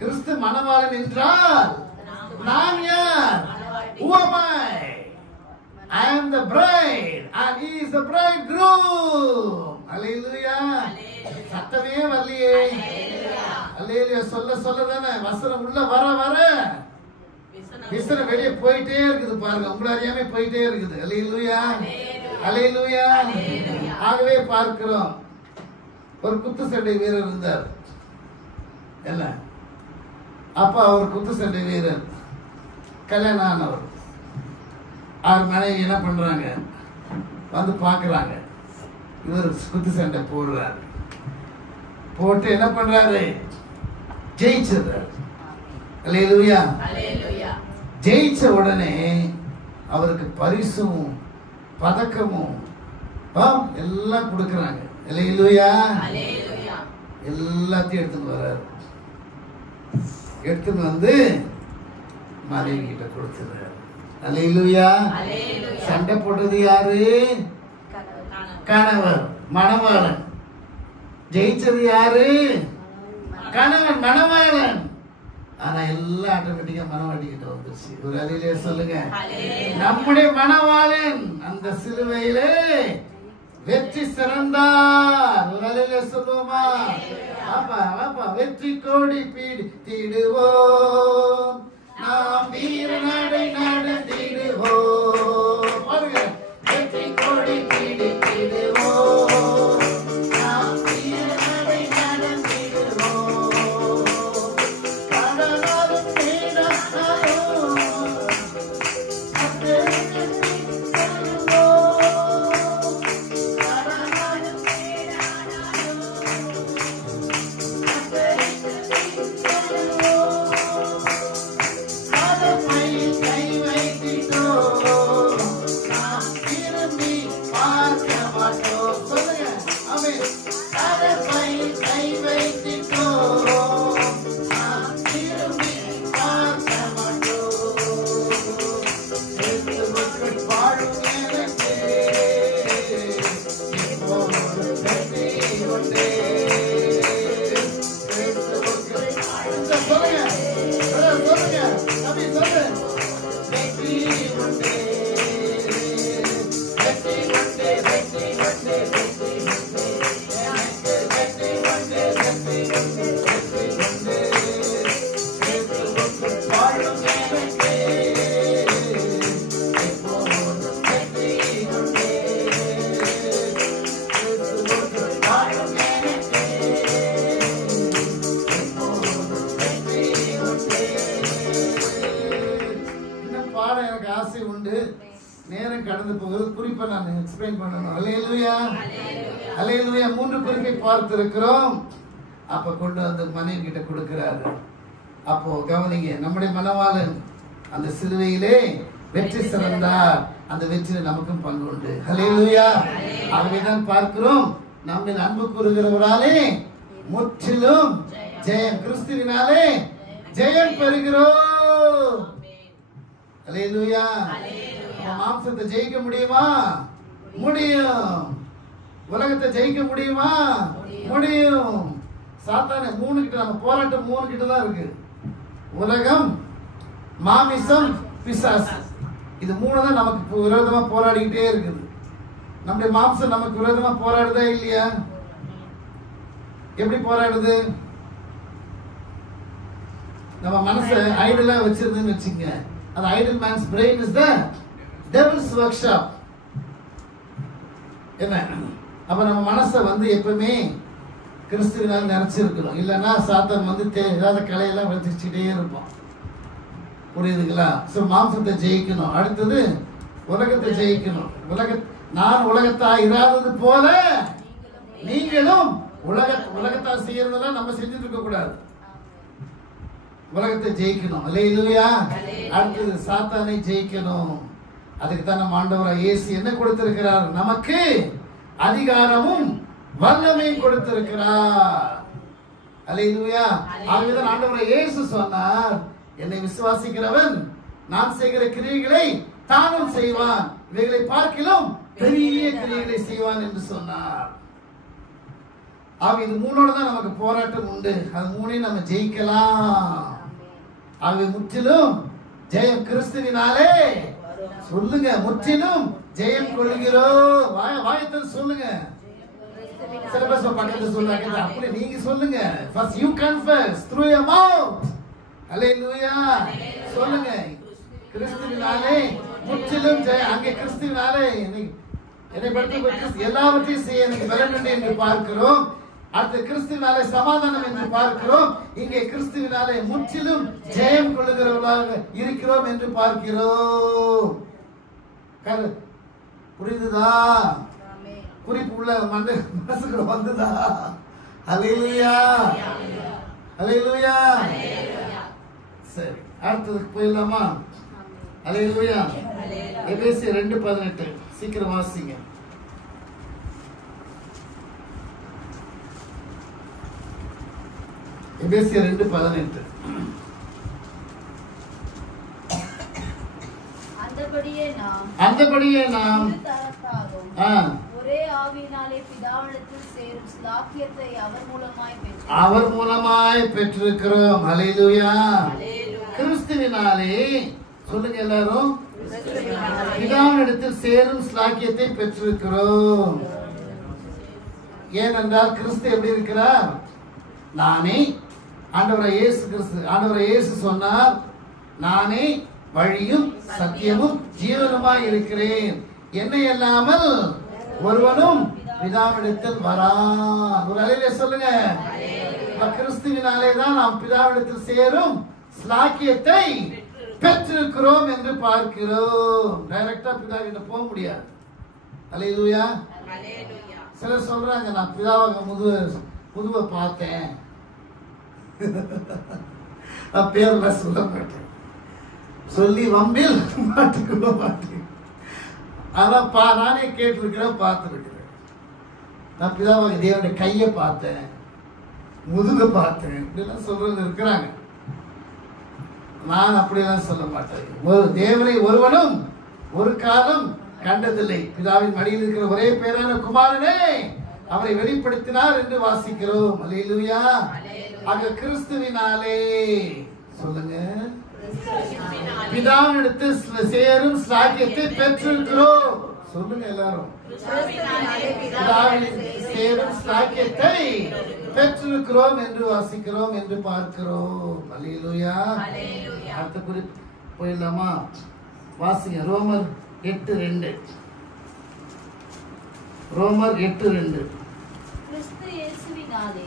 கிறிஸ்து மணவாளன் என்றால் நான் யார்? Who am I? I am the bride and he is the bridegroom. Hallelujah. சத்தமே வரலையே. அல்லேலூயா. சொல்ல தானே வசனம் உள்ள வர விசனம் வெளியே போயிட்டே இருக்குது பாருங்க. உங்களை அறியாமே போயிட்டே இருக்குது. அல்லேலூயா. அல்லேலூயா. ஆகவே பார்க்கிறோம், ஒரு குத்து சண்டை வீரர் இருந்தார். என்ன அப்பா அவர் குத்து சண்டை வீரர், கல்யாணம் ஆனவர். அவர் மனைவி என்ன பண்றாங்க, வந்து பார்க்குறாங்க. இவர் குத்து சண்டை போடுறாரு. போட்டு என்ன பண்றாரு, ஜெயிச்சிடுறாரு. அல்லேலூயா. ஜெயிச்ச உடனே அவருக்கு பரிசும் பதக்கமும் எல்லாம் கொடுக்கறாங்க. அல்லேலூயா. எல்லாத்தையும் எடுத்துன்னு வர்றாரு. எடுத்துன்னு வந்து மனைவி கிட்ட கொடுத்துறாரு. அல்லேலூயா. சண்டை போட்டது யாரு? கணவர், மணவாளன். ஜெயிச்சது யாரு? கணவன், மணவாளன். ஆனா எல்லாம் ஆட்டோமேட்டிக்கா மணவாட்டி கிட்ட வந்துருச்சு. ஒரு அலையிலே சொல்லுங்க, நம்முடைய மணவாளன் அந்த சிலுவையிலே வெற்றி சிறந்தார். ஒரு அலையிலே சொல்லுவோமா? வெற்றி கோடி பீடித்திடுவோம், நாம் வீர நடை நடந்திடுவோம். பாருங்க, வெற்றி கோடி பீடித்திடுவோம், நாம் வீர நடை நடந்திடுவோம். கடனாலும் நீடானாலும் நேரம் கடந்து போகிறது. குறிப்பா நான் எக்ஸ்பிளைன் பண்ணணும். அல்லேலூயா. அல்லேலூயா. 3 குறிப்பை பார்த்திருக்கிறோம். அப்ப கொண்டு வந்து மனைவி கிட்ட கொடுக்கிறாரு. அப்போ கவனிங்க, நம்முடைய மணவாளன் அந்த சிலுவையிலே வெற்றி சிறந்தார். அந்த வெற்றியில நமக்கும் பங்கு உண்டு. அல்லேலூயா. ஆகவேதான் பார்க்கிறோம், நம்மில் அன்பு கூறுகிறவராலே முற்றிலும் ஜெயம், கிறிஸ்துவினாலே ஜெயம் பெறுகிறோம். அல்லேலூயா. மாம்சத்தை ஜெயிக்க முடியுமா? முடியும். உலகத்தை ஜெயிக்க முடியுமா? முடியும். சாத்தானே 3 கிட்ட நம்ம போராட்டம் 3 கிட்ட தான் இருக்கு. உலகம், மாமிசம், பிசாசு. இது 3 தான் நமக்கு விரோதமா போராடிக்கிட்டே இருக்குது. நம்முடைய மாம்சம் நமக்கு விரோதமா போராடுதா இல்லையா? எப்படி போராடுது? நம்ம மனசை ஐடலா வச்சிருந்தேன்னு வச்சுங்க, அந்த idle man's brain is the devil's workshop. என்ன? அப்ப நம்ம மனசை வந்து எப்பவுமே கிறிஸ்துவினால் நிறைச்சிருக்கணும். இல்லைன்னா சாத்தான் வந்து தேவையில்லாத கலையெல்லாம் வச்சுக்கிட்டே இருப்போம். புரியுதுங்களா? ஸோ மாம்சத்தை ஜெயிக்கணும். அடுத்தது உலகத்தை ஜெயிக்கணும். நான் உலகத்தாய் இராதது போல நீங்களும் உலகத்தால் செய்யறதெல்லாம் நம்ம செஞ்சுட்டு இருக்க கூடாது. உலகத்தை ஜெயிக்கணும். அல்லேலூயா. அடுத்தது சாத்தானை ஜெயிக்கணும். அதுக்கு தான் நம்ம ஆண்டவராகிய இயேசு என்ன கொடுத்திருக்கிறார்? நமக்கு அதிகாரமும் வல்லமையும் கொடுத்திருக்கிறார். அல்லேலூயா. ஆகவே ஆண்டவராகிய இயேசு சொன்னார், என்னை விசுவாசிக்கிறவன் நான் செய்கிற கிரியைகளை தானும் செய்வான், இவைகளை பார்க்கிலும் பெரிய கிரியைகளை செய்வான் என்று சொன்னார். இது மூணோட தான் நமக்கு போராட்டம் உண்டு. அது மூணையும் நம்ம ஜெயிக்கலாம். முற்றிலும் ஜெயம் கிறிஸ்துவினாலே. சொல்லுங்க, முற்றிலும் ஜெயம் கொள்கிறோம். வாயத்தில் சொல்லுங்க. சிலபஸ் பக்கத்துல சொல்றாங்க, அப்படி நீங்க சொல்லுங்க. First you confess through your mouth. ஹல்லேலூயா. சொல்லுங்க, கிறிஸ்துவினாலே முற்றிலும் ஜெயம். அங்கே கிறிஸ்துவினாலே என்னை பற்றி எல்லாவற்றையும் செய்ய எனக்கு பலன் உண்டு என்று பார்க்கிறோம். அடுத்து கிறிஸ்துவினாலே சமாதானம் என்று பார்க்கிறோம். இங்கே கிறிஸ்துவினாலே முற்றிலும் ஜெயம் கொள்ளுகிறவர்களாக இருக்கிறோம் என்று பார்க்கிறோம். புரியுதா? குறிப்பு உள்ள மனசுக்கு வந்ததா? ஹல்லேலூயா, ஹல்லேலூயா. சரி, அடுத்ததுக்கு போயிடலாமா? ஹல்லேலூயா. எபேசியர் 2:18 சீக்கிரம் வாசிங்க. எபேசியர் 2:18. அந்தபடியே நாம் ஒரே ஆவியினாலே பிதாவிடத்தில் சேரும் ஸ்லாக்கியத்தை அவர் மூலமாய் பெற்றிருக்கிறோம். ஹல்லேலூயா. கிறிஸ்துவினாலே சொல்லுங்க எல்லாரும், பிதாவிடத்தில் சேரும் ஸ்லாக்கியத்தை பெற்றிருக்கிறோம். ஏனென்றால் கிறிஸ்து எப்படி இருக்கிறார்? நானே ஆண்டவராகிய இயேசு கிறிஸ்து, ஆண்டவராகிய இயேசு சொன்னார், நானே வழியும் சத்தியமும் ஜீவனுமாய் இருக்கிறேன், என்னை அல்லாமல் ஒருவனும் பிதாவிடத்தில் வரான். ஒரு அல்லேலூயா சொல்லுங்க. கிறிஸ்துவினாலே தான் நாம் பிதாவிடத்தில் சேரும் ஸ்லாக்கியத்தை பெற்றிருக்கிறோம் என்று பார்க்கிறோம். டைரக்டா பிதா கிட்ட போக முடியாது. அல்லேலூயா. சிலர் சொல்றாங்க, நான் பிதாவாக முதுவை பார்த்தேன். பேர்ல சொல்ல மாட்டேன், சொல்லி வம்பில் மாட்டுக்குள்ள மாட்டேன். ஆனா நானே கேட்டிருக்கிறேன், பார்த்துருக்கிறேன். நான் பிதாவாக தேவனுடைய கையை பார்த்தேன், முதுக பார்த்தேன், இப்படிலாம் சொல்றது இருக்கிறாங்க. நான் அப்படியெல்லாம் சொல்ல மாட்டேன். ஒரு தேவனை ஒருவனும் ஒரு காலம் கண்டதில்லை, பிதாவின் மடியில் இருக்கிற ஒரே பேரான குமாரனே அவரை வெளிப்படுத்தினார் என்று வாசிக்கிறோம். அல்லேலூயா. ஆக கிறிஸ்துவினாலே சொல்லுங்க, பிதாவினிடத்தில் சேரும் ஸ்லாக்கியத்தை பெற்றிருக்கிறோம். சொல்லுங்க எல்லாரும், சேரும் ஸ்லாக்கியத்தை பெற்றிருக்கிறோம் என்று வாசிக்கிறோம் என்று பார்க்கிறோம். அல்லேலூயா. அடுத்த குறிப்பு போயிடலாமா? வாசிங்க. ரோமர் 8:2. ரோமர் 8:2.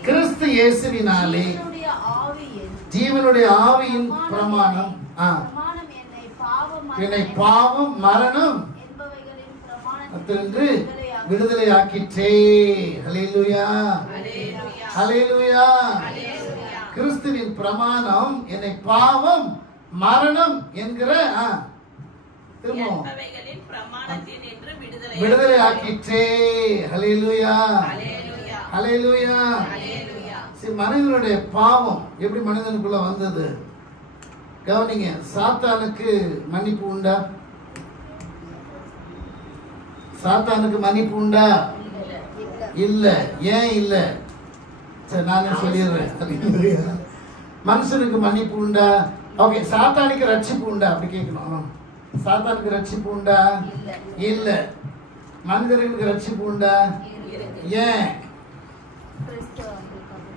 கிறிஸ்து இயேசுவினாலே ஜீவனுடைய ஆவியின் பிரமாணம் என்னை பாவம் மரணம் என்று விடுதலை ஆக்கிற்றே. ஹல்லேலூயா, ஹல்லேலூயா. கிறிஸ்துவின் பிரமாணம் என்னை பாவம் மரணம் என்கிற விடுதலை ஆக்கிற்றே. ஹல்லேலூயா, ஹல்லேலூயா. மனிதனுடைய பாவம் எப்படி மனிதனுக்குள்ள வந்தது கவனிங்க. சாத்தானுக்கு மன்னிப்பு உண்டா? சாத்தானுக்கு மன்னிப்பு உண்டா? இல்ல. ஏன் இல்ல? சரி, நானே சொல்லிடுறேன். மனுஷனுக்கு மன்னிப்பு உண்டா? ஓகே. சாத்தானுக்கு ரட்சிப்பு உண்டா? அப்படி கேட்கணும். சாத்தானுக்கு ரட்சிப்பு உண்டா? இல்ல. மனிதர்களுக்கு ரட்சிப்பு உண்டா? ஏன்?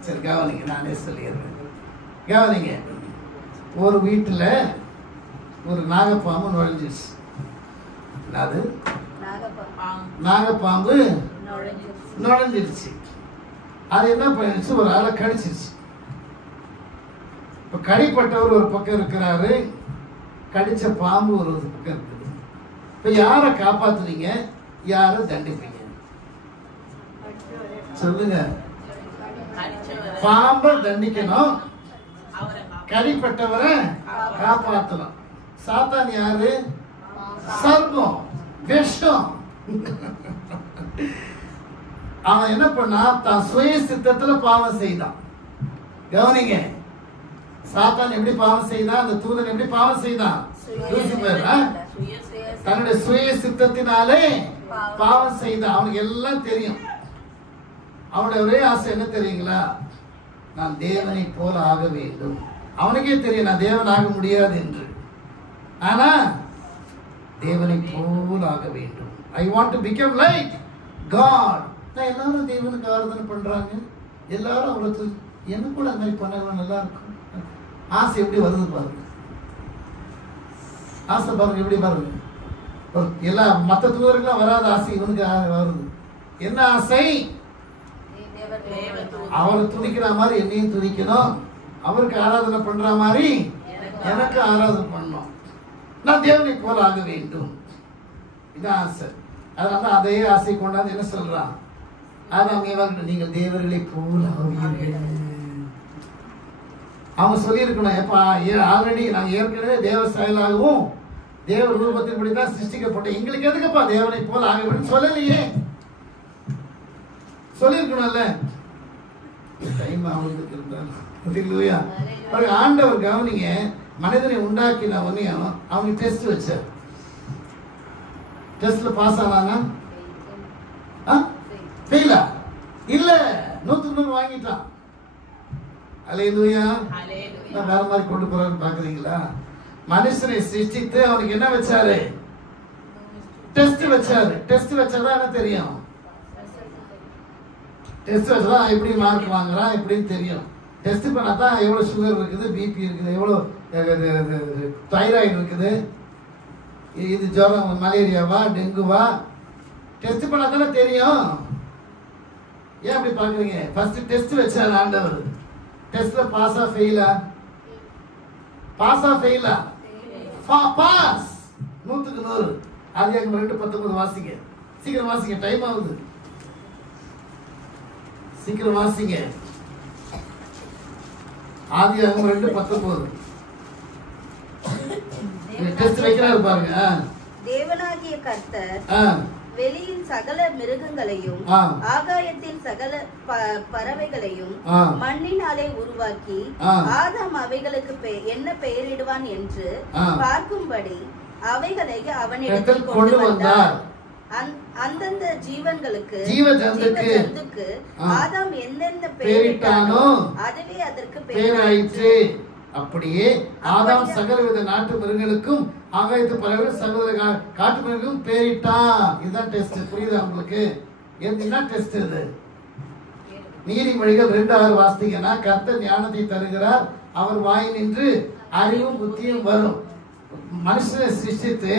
சரி, கவனிங்க, நானே சொல்லிடுறேன். கவனிங்க. ஒரு வீட்டுல ஒரு நாகப்பாம்பு நுழைஞ்சிருச்சு. அது நாகப்பாம்பு நுழைஞ்சிருச்சு. அது என்ன பண்ணிருச்சு? ஒரு ஆளை கடிச்சிருச்சு. இப்ப கடிப்பட்டவர் ஒரு பக்கம் இருக்கிறாரு, கடிச்ச பாம்பு ஒரு பக்கம் இருக்குது. இப்ப யாரை காப்பாத்துறீங்க, யாரை தண்டிப்பீங்க? சொல்லுங்க. பாம்பை தண்டிக்கணும், கடிப்பட்டவரை காப்பாற்றணும். சாத்தான் யாரு? சர்ப்பம், விஷம். அவன் என்ன பண்ணா? தான் சுய சித்தத்துல பாவம் செய்தான். கவனிங்க, சாத்தான் எப்படி பாவம் செய்தான்? அந்த தூதன் எப்படி பாவம் செய்தான்? தன்னுடைய சுய சித்தத்தினாலே பாவம் செய்த அவனுக்கு எல்லாம் தெரியும். அவனுடைய ஒரே ஆசை என்ன தெரியுங்களா? நான் தேவனை போல ஆக வேண்டும். அவனுக்கே தெரியும் நான் தேவன் ஆக முடியாது என்று. ஆனா தேவனை போல ஆக வேண்டும். I want to become like God. எல்லாரும் தேவனுக்கு ஆராதனை பண்றாங்க, எல்லாரும் அவ்வளவு என்ன கூட அந்த மாதிரி பண்ணலாம், நல்லா இருக்கும். ஆசை எப்படி வருது பாருங்க, ஆசை பாருங்க எப்படி பாருங்க. எல்லா மற்ற தூதருக்கெல்லாம் வராத ஆசை இவனுக்கு வருது. என்ன ஆசை? அவரை துதிக்கிற மாதிரி என்னையும் துதிக்கணும், அவருக்கு ஆராதனை பண்ற மாதிரி எனக்கு ஆராதனை பண்ணணும், நான் தேவனை போல ஆக வேண்டும். இதான் ஆசை. அதனால அதே ஆசை கொண்டாந்து என்ன சொல்றான்? ஆதாம் ஏவாள் நீங்கள் தேவர்களை போல ஆவீர்கள். அவங்க சொல்லியிருக்கணும், எப்பா ஆல்ரெடி நாங்கள் ஏற்கனவே தேவ செயலாகவும் தேவ ரூபத்தின்படி தான் சிருஷ்டிக்கப்பட்டோம், எங்களுக்கு எதுக்குப்பா தேவனை போல ஆக வேண்டும் சொல்லலையே. சொல்லியிருக்கணும்ல. டைம் அவங்களுக்கு இருந்தாலும் ஆண்டவர் கவனிங்க, மனிதனை உண்டாக்கின உடனேயும் அவங்க டெஸ்ட் வச்சார். டெஸ்ட்ல பாஸ் ஆனானா? ஃபெயிலா? இல்ல, 100 வாங்கிட்டான். அல்லேலூயா. நான் வேற மாதிரி கொண்டு போறான்னு பாக்குறீங்களா? மனுஷனை சிருஷ்டித்து அவனுக்கு என்ன வச்சாரு? டெஸ்ட் வச்சாரு. டெஸ்ட் வச்சாதான் என்ன தெரியும்? டெஸ்ட் வச்சாதான் எப்படி மார்க் வாங்குறான் எப்படின்னு தெரியும். டெஸ்ட் பண்ணாதான் எவ்வளவு சுகர் இருக்குது, பிபி இருக்குது, எவ்வளவு தைராய்டு இருக்குது, இது ஜுரம் மலேரியாவா டெங்குவா, டெஸ்ட் பண்ணா தானே தெரியும். ஏன் அப்படி பாக்குறீங்க? ஃபர்ஸ்ட் டெஸ்ட் வச்சார் ஆண்டவர். டெஸ்ட்ல பாஸா ஃபெயிலா? பாஸா ஃபெயிலா? பாஸ். 100க்கு 100. ஆதியாகமம் 2:19 வாசிங்க. சீக்கிரம் வாசிங்க, டைம் ஆகுது. சீக்கிரம் வாசிங்க. ஆதியாகமம் 2:19. டெஸ்ட் வைக்கிறாரு பாருங்க. தேவனாகிய கர்த்தர் வெளியின் சகல மிருகங்களையும் ஆகாயத்தின் சகல பறவைகளையும் மண்ணினாலே உருவாக்கி ஆதாம் அவைகளுக்கு என்ன பெயரிடுவான் என்று பார்க்கும்படி அவைகளை அவனிடத்தில் கொண்டு வந்தார். அந்தந்த ஜீவன்களுக்கு ஜீவஜந்துக்கு ஆதாம் எந்தெந்த பெயரிட்டானோ அதுவே அதற்கு பெயராயிற்று. அப்படியே ஆதாம் சகலவித நாட்டு மிருகங்களுக்கும் ஆகாயத்து பறவைகள் சகல காட்டு மிருகங்களுக்கும் பேரிட்டான். இதுதான் டெஸ்ட். புரியுதா உங்களுக்கு? என்ன டெஸ்ட் இது? நீதிமொழிகள் 2:6 வாசித்தீங்கன்னா, கர்த்தர் ஞானத்தை தருகிறார், அவர் வாய் நின்று அறிவும் புத்தியும் வரும். மனுஷனை சிருஷ்டித்து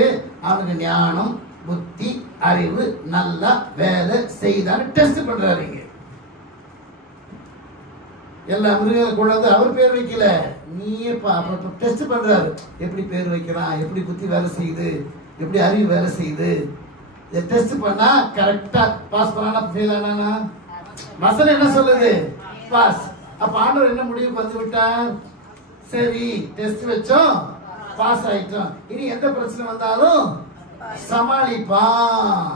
அவனுக்கு ஞானம் புத்தி அறிவு நல்லா வேலை செய்தான்னு டெஸ்ட் பண்றாரு. எல்லா மிருகங்களும் கொண்டாந்து அவர் பேர் வைக்கல, நீயே டெஸ்ட் பண்றாரு. எப்படி பேர் வைக்கிறான், எப்படி புத்தி வேலை செய்யுது, எப்படி அறிவு வேலை செய்யுது. இதை டெஸ்ட் பண்ணா கரெக்டா பாஸ் பண்ணா ஃபெயில் ஆனானா? வசனம் என்ன சொல்லுது? பாஸ். அப்ப ஆண்டவர் என்ன முடிவுக்கு வந்து விட்டார்? சரி, டெஸ்ட் வச்சோம், பாஸ் ஆயிட்டோம், இனி எந்த பிரச்சனை வந்தாலும் சமாளிப்பான்.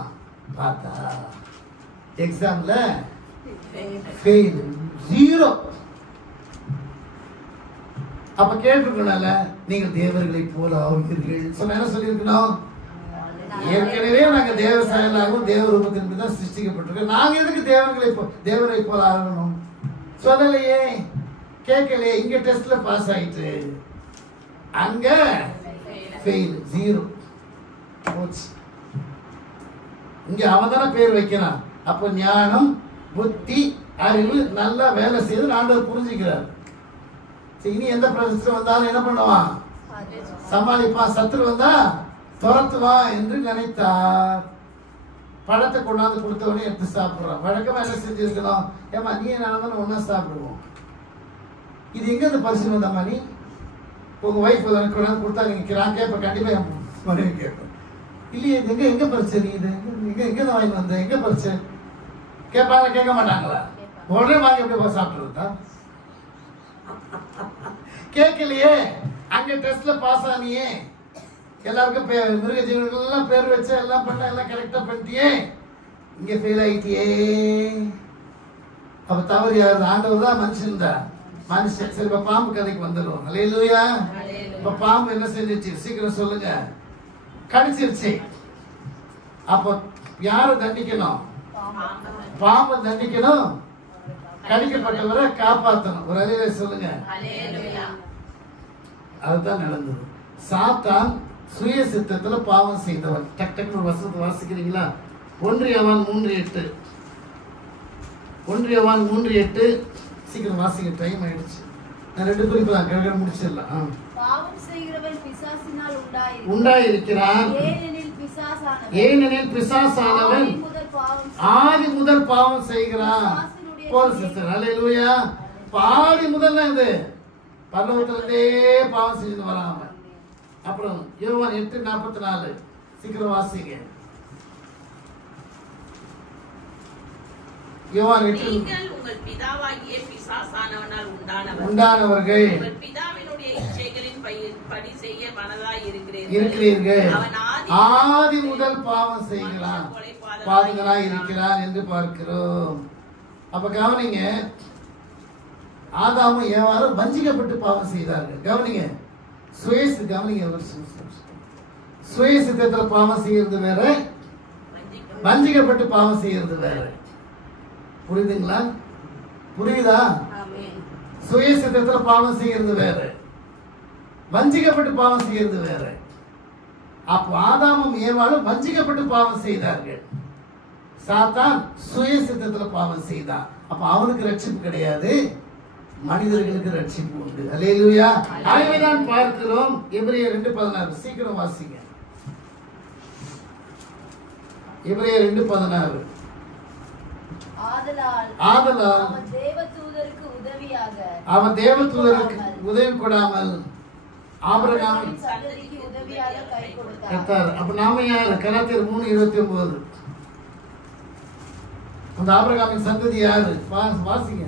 பார்த்தா எக்ஸாம்ல ஃபெயில், 0. அப்ப கேட்டிருக்கணும்ல, நீங்கள் தேவர்களை போல ஆவீர்கள் சொன்ன என்ன சொல்லியிருக்கணும்? ஏற்கனவே நாங்க தேவ செயலாகவும் தேவ ரூபத்தின் தான் சிருஷ்டிக்கப்பட்டிருக்கோம், நாங்க எதுக்கு தேவரை போல ஆகணும் சொல்லலையே, கேட்கலையே. இங்க டெஸ்ட்ல பாஸ் ஆயிட்டு, அங்க ஃபெயில், 0 போச்சு. இங்க அவன் தானே பேர் வைக்கிறான். அப்ப ஞானம் புத்தி அறிவு நல்லா வேலை செய்து ஆண்டவர் புரிஞ்சுக்கிறார். இனி எந்த பிரச்சனை வந்தாலும் என்ன பண்ணுவான்? சமாளிப்பான். சத்துரு வந்தா துரத்துவான் என்று நினைத்தார். பழத்தை கொண்டாந்து கொடுத்தவனே எடுத்து சாப்பிடுறான். வழக்கமா என்ன செஞ்சிருக்கணும்? ஏமா நீ நானும் ஒன்னா சாப்பிடுவோம். இது எங்க இருந்து பரிசு வந்தாமா? நீ உங்க வைஃப் கொண்டாந்து கொடுத்தா நீங்க நான் கேட்பேன், கண்டிப்பா மனைவி கேட்பேன். இல்லையே, எங்க எங்க பரிசு? நீ இது எங்க எங்க வாங்கி வந்த, எங்க பரிசு கேட்பாங்க? கேட்க மாட்டாங்களா? உடனே வாங்கி எப்படி சாப்பிட்டுருந்தா? கேட்கலையே. அங்க டெஸ்ட்ல பாஸ் ஆனியே, எல்லாருக்கும் மிருக ஜீவன்கள் எல்லாம் பேர் வச்சு எல்லாம் பண்ண, எல்லாம் கரெக்டா பண்ணிட்டியே, இங்க ஃபெயில் ஆயிட்டியே. அப்ப தவறு யாரு? ஆண்டவர் தான், மனுஷன் தான். மனுஷன். சரி, இப்ப பாம்பு கதைக்கு வந்துடும். அல்லேலூயா. இப்ப பாம்பு என்ன செஞ்சிச்சு? சீக்கிரம் சொல்லுங்க. கடிச்சிருச்சு. அப்போ யாரை தண்டிக்கணும்? பாம்பை தண்டிக்கணும், கடிக்கப்பட்டவரை காப்பாற்றணும். ஒரு அலையில சொல்லுங்க. அதுதான் நடந்தது. சாத்தான் சுய சித்தத்துல பாவம் செய்தவன். டக் டக்குன்னு ஒரு வசனத்தை வாசிக்கிறீங்களா? 1 யோவான் 3:8. 1 யோவான் 3:8. சீக்கிரம் வாசிக்க, டைம் ஆயிடுச்சு. நான் 2 குறிப்பு தான் கரெக்டா முடிச்சிடலாம். பாவம் செய்கிறவன் பிசாசினால் உண்டாயிருக்கிறான். ஏனெனில் பிசாசானவன் ஆதி முதல் பாவம் செய்கிறான். போல சிஸ்டர், அல்லேலூயா. ஆதி முதல்ல இது பரலோகத்திலிருந்தே பாவம் செஞ்சு வராம. அப்புறம் யோவான் 8:44. சீக்கிரம் வாசிங்க. யோவான் 8. நீங்கள் உங்கள் பிதாவாகிய பிசாசானவனால் உண்டானவர்கள் உங்கள் பிதாவினுடைய இச்சைகளின் படி செய்ய மனதாய் இருக்கிறீர்கள். அவன் ஆதி முதல் பாவம் செய்கிறான், பாவிகளாய் இருக்கிறான் என்று பார்க்கிறோம். அப்ப கவனிங்க, ஆதாமும் ஏவாளும் வஞ்சிக்கப்பட்டு பாவம் செய்தார்கள். கவனிங்க, கவனிங்க, சுயசித்தத்துல பாவம் செய்யறது வேற, வஞ்சிக்கப்பட்டு பாவம் செய்யறது வேற. புரியுதுங்களா? புரியுதா? சுயசித்தத்துல பாவம் செய்யறது வேற, வஞ்சிக்கப்பட்டு பாவம் செய்யறது வேற. அப்போ ஆதாமும் ஏவாளும் வஞ்சிக்கப்பட்டு பாவம் செய்தார்கள். சாத்தான் சுயசித்தத்துல பாவம் செய்தான். அப்ப அவனுக்கு ரட்சிப்பு கிடையாது, மனிதர்களுக்கு ரட்சிப்பு உண்டு. அல்லேலூயா. ஆகவேதான் பார்க்கிறோம் எபிரேயர் 2:16. சீக்கிரம் வாசிங்க. எபிரேயர் 2:16. ஆதலால் அவன் தேவதூதருக்கு உதவி கொடாமல் ஆபிரகாமின் சந்ததிக்கு உதவியாக கை கொடுத்தார். அப்ப நாம யாரு? கலாத்தியர் 3:29. அந்த ஆபிரகாமின் சந்ததி யாரு? வாசிங்க.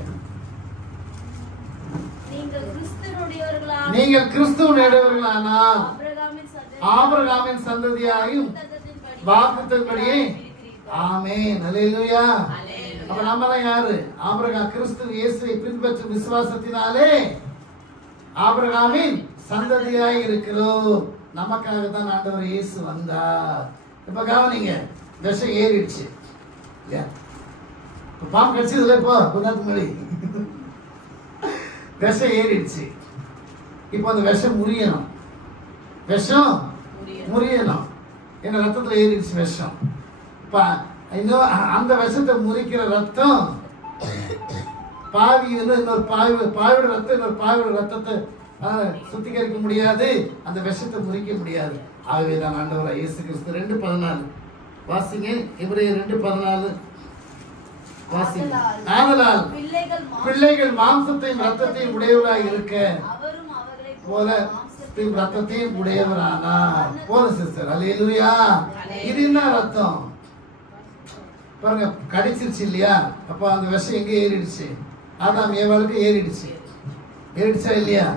நீங்கள் கிறிஸ்துவனுடையவர்களானால் ஆபிரகாமின் சந்ததியாயும் வாக்குத்தத்தன்படியே. ஆமென், அல்லேலூயா. அப்ப நம்மலாம் யாரு? ஆபிரகாம், கிறிஸ்து இயேசுவை பின்பற்றும் விசுவாசத்தினாலே ஆபிரகாமின் சந்ததியாய் இருக்கிறோம். நமக்காக தான் ஆண்டவர் இயேசு வந்தார். இப்ப கவனிங்க, விஷம் ஏறிடுச்சு இல்லையா? பாம்பு கடிச்சதுல இப்போ கொஞ்ச நேரத்துக்கு முன்னாடி விஷம் ஏறிடுச்சு. இப்போ அந்த விஷம் முறியணும், விஷம் முறியணும். என்ன ரத்தத்துல ஏறிடுச்சு விஷம். இன்னும் அந்த விஷத்தை முறிக்கிற ரத்தம் பாவி இன்னொரு பாவியோட ரத்தம் இன்னொரு பாவியோட ரத்தத்தை சுத்திகரிக்க முடியாது, அந்த விஷத்தை முறிக்க முடியாது. ஆகவேதான் ஆண்டவராகிய இயேசு கிறிஸ்து 2:14 வாசிங்க. எபிரேயர் 2:14 வாசிங்க. ஆதலால் பிள்ளைகள் மாம்சத்தையும் ரத்தத்தையும் உடையவராய் இருக்க போல ரத்தத்தையும் உடையவரானார். போல சிஸ்டர், அல்லேலூயா. இது என்ன ரத்தம் பாருங்க, கடிச்சிருச்சு இல்லையா? அப்ப அந்த விஷம் எங்க ஏறிடுச்சு? ஆதாம் ஏவாளுக்கு ஏறிடுச்சா இல்லையா?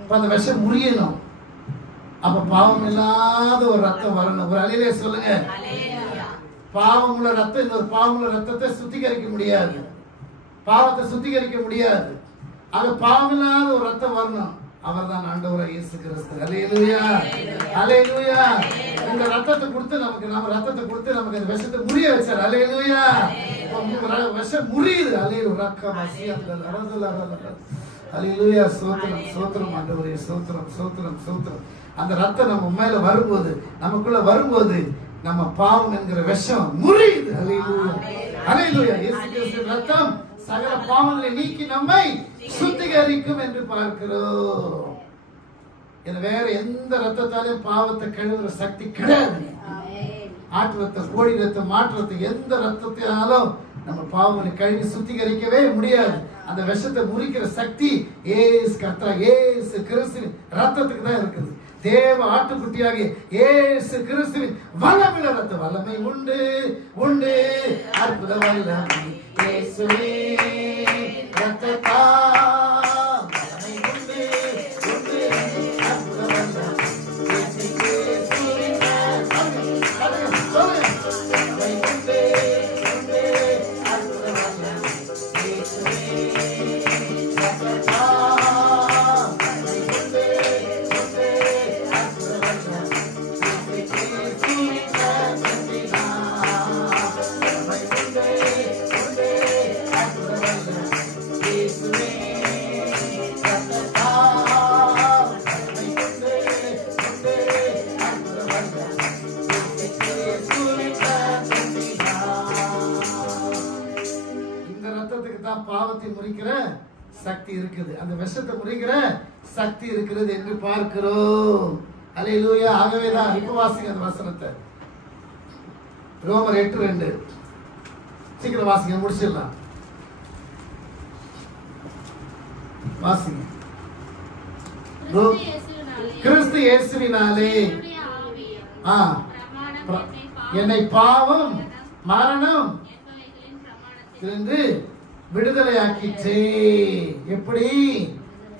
அப்ப அந்த விஷம் முறியணும். அப்ப பாவம் இல்லாத ஒரு ரத்தம் வரணும். ஒரு அலையிலே சொல்லுங்க. பாவம் உள்ள ரத்தம் இன்னொரு பாவம் உள்ள ரத்தத்தை சுத்திகரிக்க முடியாது, பாவத்தை சுத்திகரிக்க முடியாது. அது பாவம் இல்லாத ஒரு ரத்தம் வரணும். அவர்தான் ஆண்டவராகிய இயேசு கிறிஸ்து. அல்லேலூயா, அல்லேலூயா. இந்த ரத்தத்தை கொடுத்து நம்ம ரத்தத்தை கொடுத்து நமக்கு அந்த விஷத்தை முறிய வச்சார். அல்லேலூயா. விஷம் முறியுது. அல்லேலூயா. அல்லேலூயா. சோத்திரம், சோத்திரம் ஆண்டவரே, சோத்திரம், சோத்திரம், சோத்திரம். அந்த ரத்தம் நம்ம மேல வரும்போது, நமக்குள்ள வரும்போது, நம்ம பாவம் என்கிற விஷம் முறியுது. அல்லேலூயா, அல்லேலூயா. இயேசு கிறிஸ்துவின் ரத்தம் சகல பாவங்களை நீக்கி நம்மை சுத்திகரிக்கும் என்று பார்க்கிறோம். வேற எந்த ரத்தத்தாலையும் பாவத்தை கழுவுற சக்தி கிடையாது. ஆட்டு ரத்தம், கோழி ரத்தம், மாட்டு ரத்தம், எந்த ரத்தத்தினாலும் நம்ம பாவங்களை கழுவி சுத்திகரிக்கவே முடியாது. அந்த விஷத்தை முறிக்கிற சக்தி இயேசு கர்த்தர் இயேசு கிறிஸ்துவின் ரத்தத்துக்கு தான் இருக்குது. தேவ ஆட்டுக்குட்டியாகிய இயேசு கிறிஸ்துவின் வல்லமையுள்ள ரத்தம், வல்லமை உண்டு உண்டு, அற்புத வல்லமை இயேசுவே ரத்தத்தால், வல்லமை உண்டு உண்டு, அற்புத வல்லமை இயேசு கிறிஸ்துவின் வல்லமை உண்டு உண்டு, அற்புத வல்லமை இயேசுவே ரத்தத்தால். பாவத்தை முறிக்கிற சக்தி இருக்குது, அந்த விஷத்தை முறிக்கிற சக்தி இருக்கிறது என்று பார்க்கிறோம். அல்லேலூயா. ஆகவேதான் இப்ப வாசிங்க அந்த வசனத்தை, ரோமர் 8:2. சீக்கிரம் வாசிங்க, முடிச்சிடலாம். வாசிங்க. கிறிஸ்து இயேசுவினாலே என்னை பாவம் மரணம் என்று விடுதலையாக்கிச்சே. எப்படி?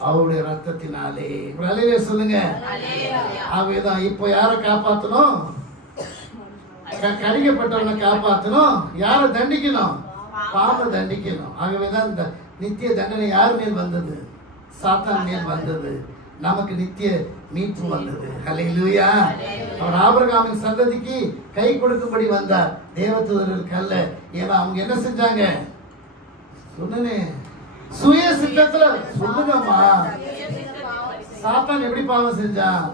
அவருடைய ரத்தத்தினாலே. அல்லேலூயா சொல்லுங்க. ஆகவேதான் இப்போ யாரை காப்பாற்றணும்? கடிக்கப்பட்டவனை காப்பாற்றணும். யாரை தண்டிக்கணும்? பாவ தண்டிக்கணும். ஆகவேதான் இந்த நித்திய தண்டனை யார் மேல் வந்தது? சாத்தான் மேல் வந்தது. நமக்கு நித்திய மீட்பு வந்தது. அல்லேலூயா. அவர் ஆபிரகாமின் சந்ததிக்கு கை கொடுக்கும்படி வந்தார், தேவதூதர்களுக்கு அல்ல. ஏன்னா அவங்க என்ன செஞ்சாங்க? சொன்னே சுய சித்தத்துல. சொல்லுங்கம்மா, சாத்தான் எப்படி பாவம் செஞ்சான்?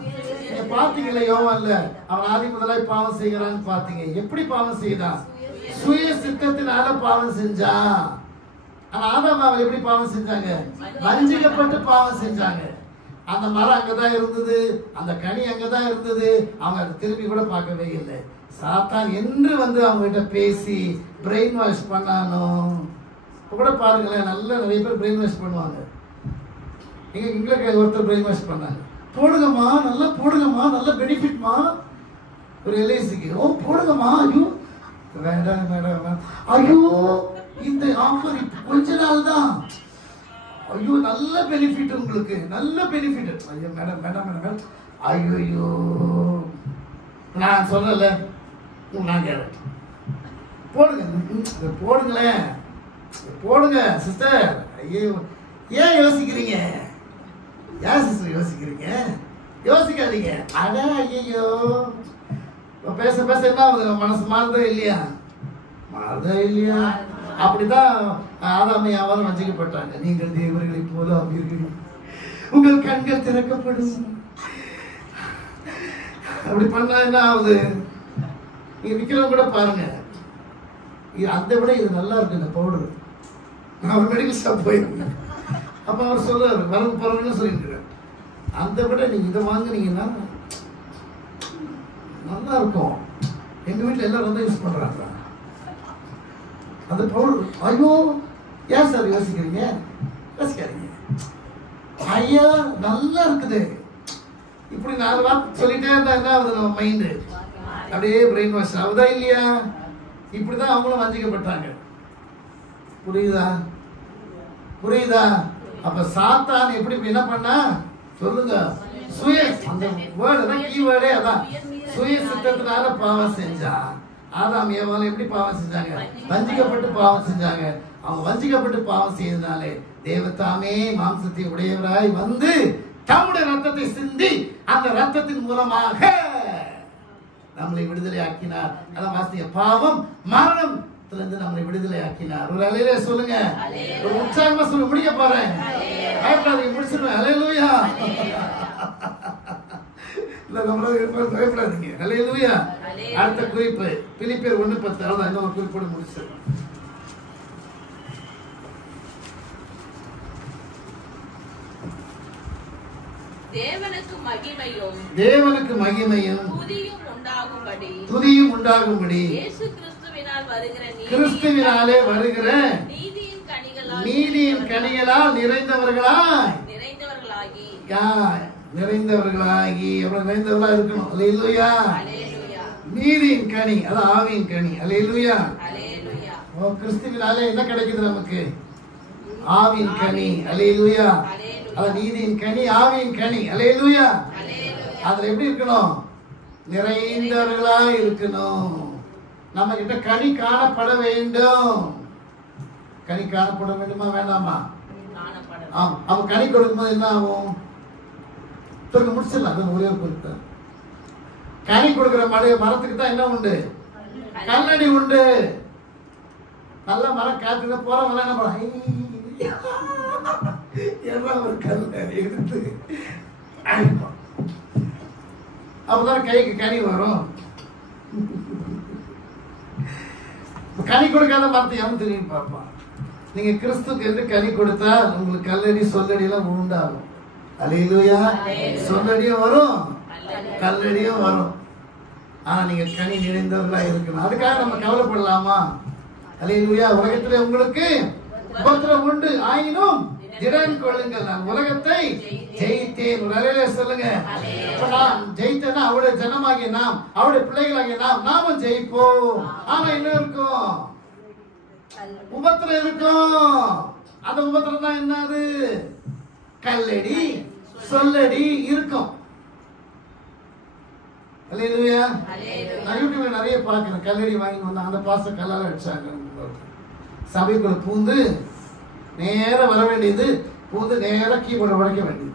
நீங்க பாத்தீங்களா? யோவான்ல அவன் ஆதி முதலாய் பாவம் செய்கிறான்னு பாத்தீங்க. எப்படி பாவம் செய்தான்? சுய சித்தத்தினால பாவம் செஞ்சான். ஆனா ஆதாம் அவள் எப்படி பாவம் செஞ்சாங்க? வஞ்சிக்கப்பட்டு பாவம் செஞ்சாங்க. அந்த மரம் அங்கதான் இருந்தது, அந்த கனி அங்கதான் இருந்தது. அவங்க அதை திரும்பி கூட பார்க்கவே இல்லை. சாத்தான் என்று வந்து அவங்க கிட்ட பேசி பிரெயின் வாஷ் பண்ணானோ. இப்போ கூட பாருங்களேன், நிறைய பேர் பிரெயின் வாஷ் பண்ணுவாங்க. எங்களுக்கு ஒருத்தர் பிரெயின் வாஷ் பண்ணாங்க. போடுங்கம்மா, நல்லா போடுங்கம்மா, நல்ல பெனிஃபிட்மா ஒரு எல்ஐசிக்கு. ஓ போடுங்கம்மா. ஐயோ வேண்டாம் வேண்டாம். ஐயோ இந்த ஆஃபர் கொஞ்ச நாள் தான். ஐயோ நல்ல பெனிஃபிட், உங்களுக்கு நல்ல பெனிஃபிட். ஐயோ மேடம் மேடம் மேடம். ஐயோ நான் சொல்லல, நான் கேட்க போடுங்க போடுங்களேன், போடுங்க சிஸ்டர். ஐயோ ஏன் யோசிக்கிறீங்க? ஏன் சிஸ்டர் யோசிக்கிறீங்க? யோசிக்காதீங்க. அட ஐயோ பேச பேச என்ன ஆகுது? மனசு மாறுதா இல்லையா? மாறுதா இல்லையா? அப்படிதான் ஆதாம் யாவரும் வஞ்சிக்கப்பட்டாங்க. நீங்கள் தேவர்களை போல ஆவீர்கள், உங்கள் கண்கள் திறக்கப்படும். அப்படி பண்ணா என்ன ஆகுது? நீங்க விக்கிறவங்க கூட பாருங்க, அதை விட இது நல்லா இருக்கு இந்த பவுடர். நான் ஒரு மெடிக்கல் ஷாப் போயிருந்தேன். அப்ப அவர் சொல்றாரு, வரவு போறவங்கன்னு சொல்லியிருக்கிறார், அந்த விட நீங்க இதை வாங்குனீங்கன்னா நல்லா இருக்கும். எங்க வீட்டுல எல்லாரும் வந்து யூஸ் பண்றாங்க அந்த பவுடர். ஐயோ ஏன் சார் யோசிக்கிறீங்க? யோசிக்காதீங்க. ஐயா நல்லா இருக்குது. இப்படி 4 வார்த்தை சொல்லிட்டே இருந்தா என்ன ஆகுது? நம்ம மைண்டு அப்படியே பிரெயின் வாஷ் ஆகுதா இல்லையா? இப்படிதான் அவங்களும் வஞ்சிக்கப்பட்டாங்க. புரியுதா? புரியுதா? அப்ப சாத்தான் எப்படி என்ன பண்ணா சொல்லுங்க? சுய, அந்த வேர்டு தான் கீ வேர்டே அதான். சுய சித்தத்தினால பாவம் செஞ்சா. ஆதாம் ஏவாள் எப்படி பாவம் செஞ்சாங்க? வஞ்சிக்கப்பட்டு பாவம் செஞ்சாங்க. அவங்க வஞ்சிக்கப்பட்டு பாவம் செய்தனாலே தேவதாமே மாம்சத்தை உடையவராய் வந்து தம்முடைய ரத்தத்தை சிந்தி அந்த ரத்தத்தின் மூலமாக நம்மளை விடுதலை ஆக்கினார். அதான் வாசிங்க, பாவம் மரணத்திலிருந்து நம்மளை விடுதலை ஆக்கினார். ஒரு அல்லேலூயா சொல்லுங்க. ஒரு உற்சாகமா சொல்ல முடிய போறேன். பயப்படாதீங்க, முடிச்சிருவேன். அல்லேலூயா. பயப்படாதீங்க. அல்லேலூயா. அடுத்த குறிப்பு பிலிப்பியர் 1:10. அதான் இன்னொரு குறிப்போடு முடிச்சிருக்கோம். தேவனுக்கு மகிமையும் துதியும் உண்டாகும்படி கிறிஸ்துவினாலே வருகிற நீதியின் கனிகளால் நிறைந்தவர்களாகி அப்புறம் நிறைந்தவர்களா இருக்கணும். அல்லேலூயா. நீதியின் கனி, அது ஆவியின் கனி. அல்லேலூயா. கிறிஸ்துவினாலே என்ன கிடைக்குது நமக்கு? ஆவியின் கனி. அல்லேலூயா. அது நீதியின் கனி, ஆவியின் கனி. அல்லேலூயா. அதுல எப்படி இருக்கணும்? நிறைந்தவர்களா இருக்கணும். நம்ம கிட்ட கனி காணப்பட வேண்டும். கனி காணப்பட வேண்டுமா வேண்டாமா? அவ கனி கொடுக்கும்போது என்ன ஆகும்? முடிச்சிடலாம். ஒரே ஒரு குறிப்பு. கனி கொடுக்கிற மரத்துக்கு தான் என்ன உண்டு? கல்லடி உண்டு. நல்ல மரம் காத்துக்க போறவங்க என்ன பண்ண? ஒரு கல்லடி எடுத்து அப்பதான் கைக்கு கனி வரும். கனி கொடுக்காத மரத்தை எவன் திரும்பி பார்ப்பான்? நீங்க கிறிஸ்துக்கு என்று கனி கொடுத்தா உங்களுக்கு கல்லடி சொல்லடி எல்லாம் உண்டாகும். அல்லேலூயா. சொல்லடியும் வரும், கல்லடியும் வரும். ஆனா நீங்க கனி நிறைந்தவர்களா இருக்கணும். அதுக்காக நம்ம கவலைப்படலாமா? அல்லேலூயா. உலகத்துல உங்களுக்கு உபத்திரம் உண்டு, ஆயினும் திடன் கொள்ளுங்கள், நான் உலகத்தை ஜெயித்தேன். ஒரு அலையில சொல்லுங்க. இப்ப நான் ஜெயித்தேன்னா அவருடைய ஜனமாகிய நாம், அவருடைய பிள்ளைகளாகிய நாமும் ஜெயிப்போம். ஆனா என்ன இருக்கும்? உபத்திரம் இருக்கும். அந்த உபத்திரம் தான் என்னது? கல்லடி சொல்லடி இருக்கும். அல்லேலூயா. நான் யூடியூப்ல நிறைய பார்க்கிறேன். கல்லடி வாங்கி வந்தா அந்த பாச கல்லால அடிச்சாங்க. சபைக்குள்ள பூந்து நேரம் வர வேண்டியது, பூந்து நேரம் கீபோர்டு உடைக்க வேண்டியது,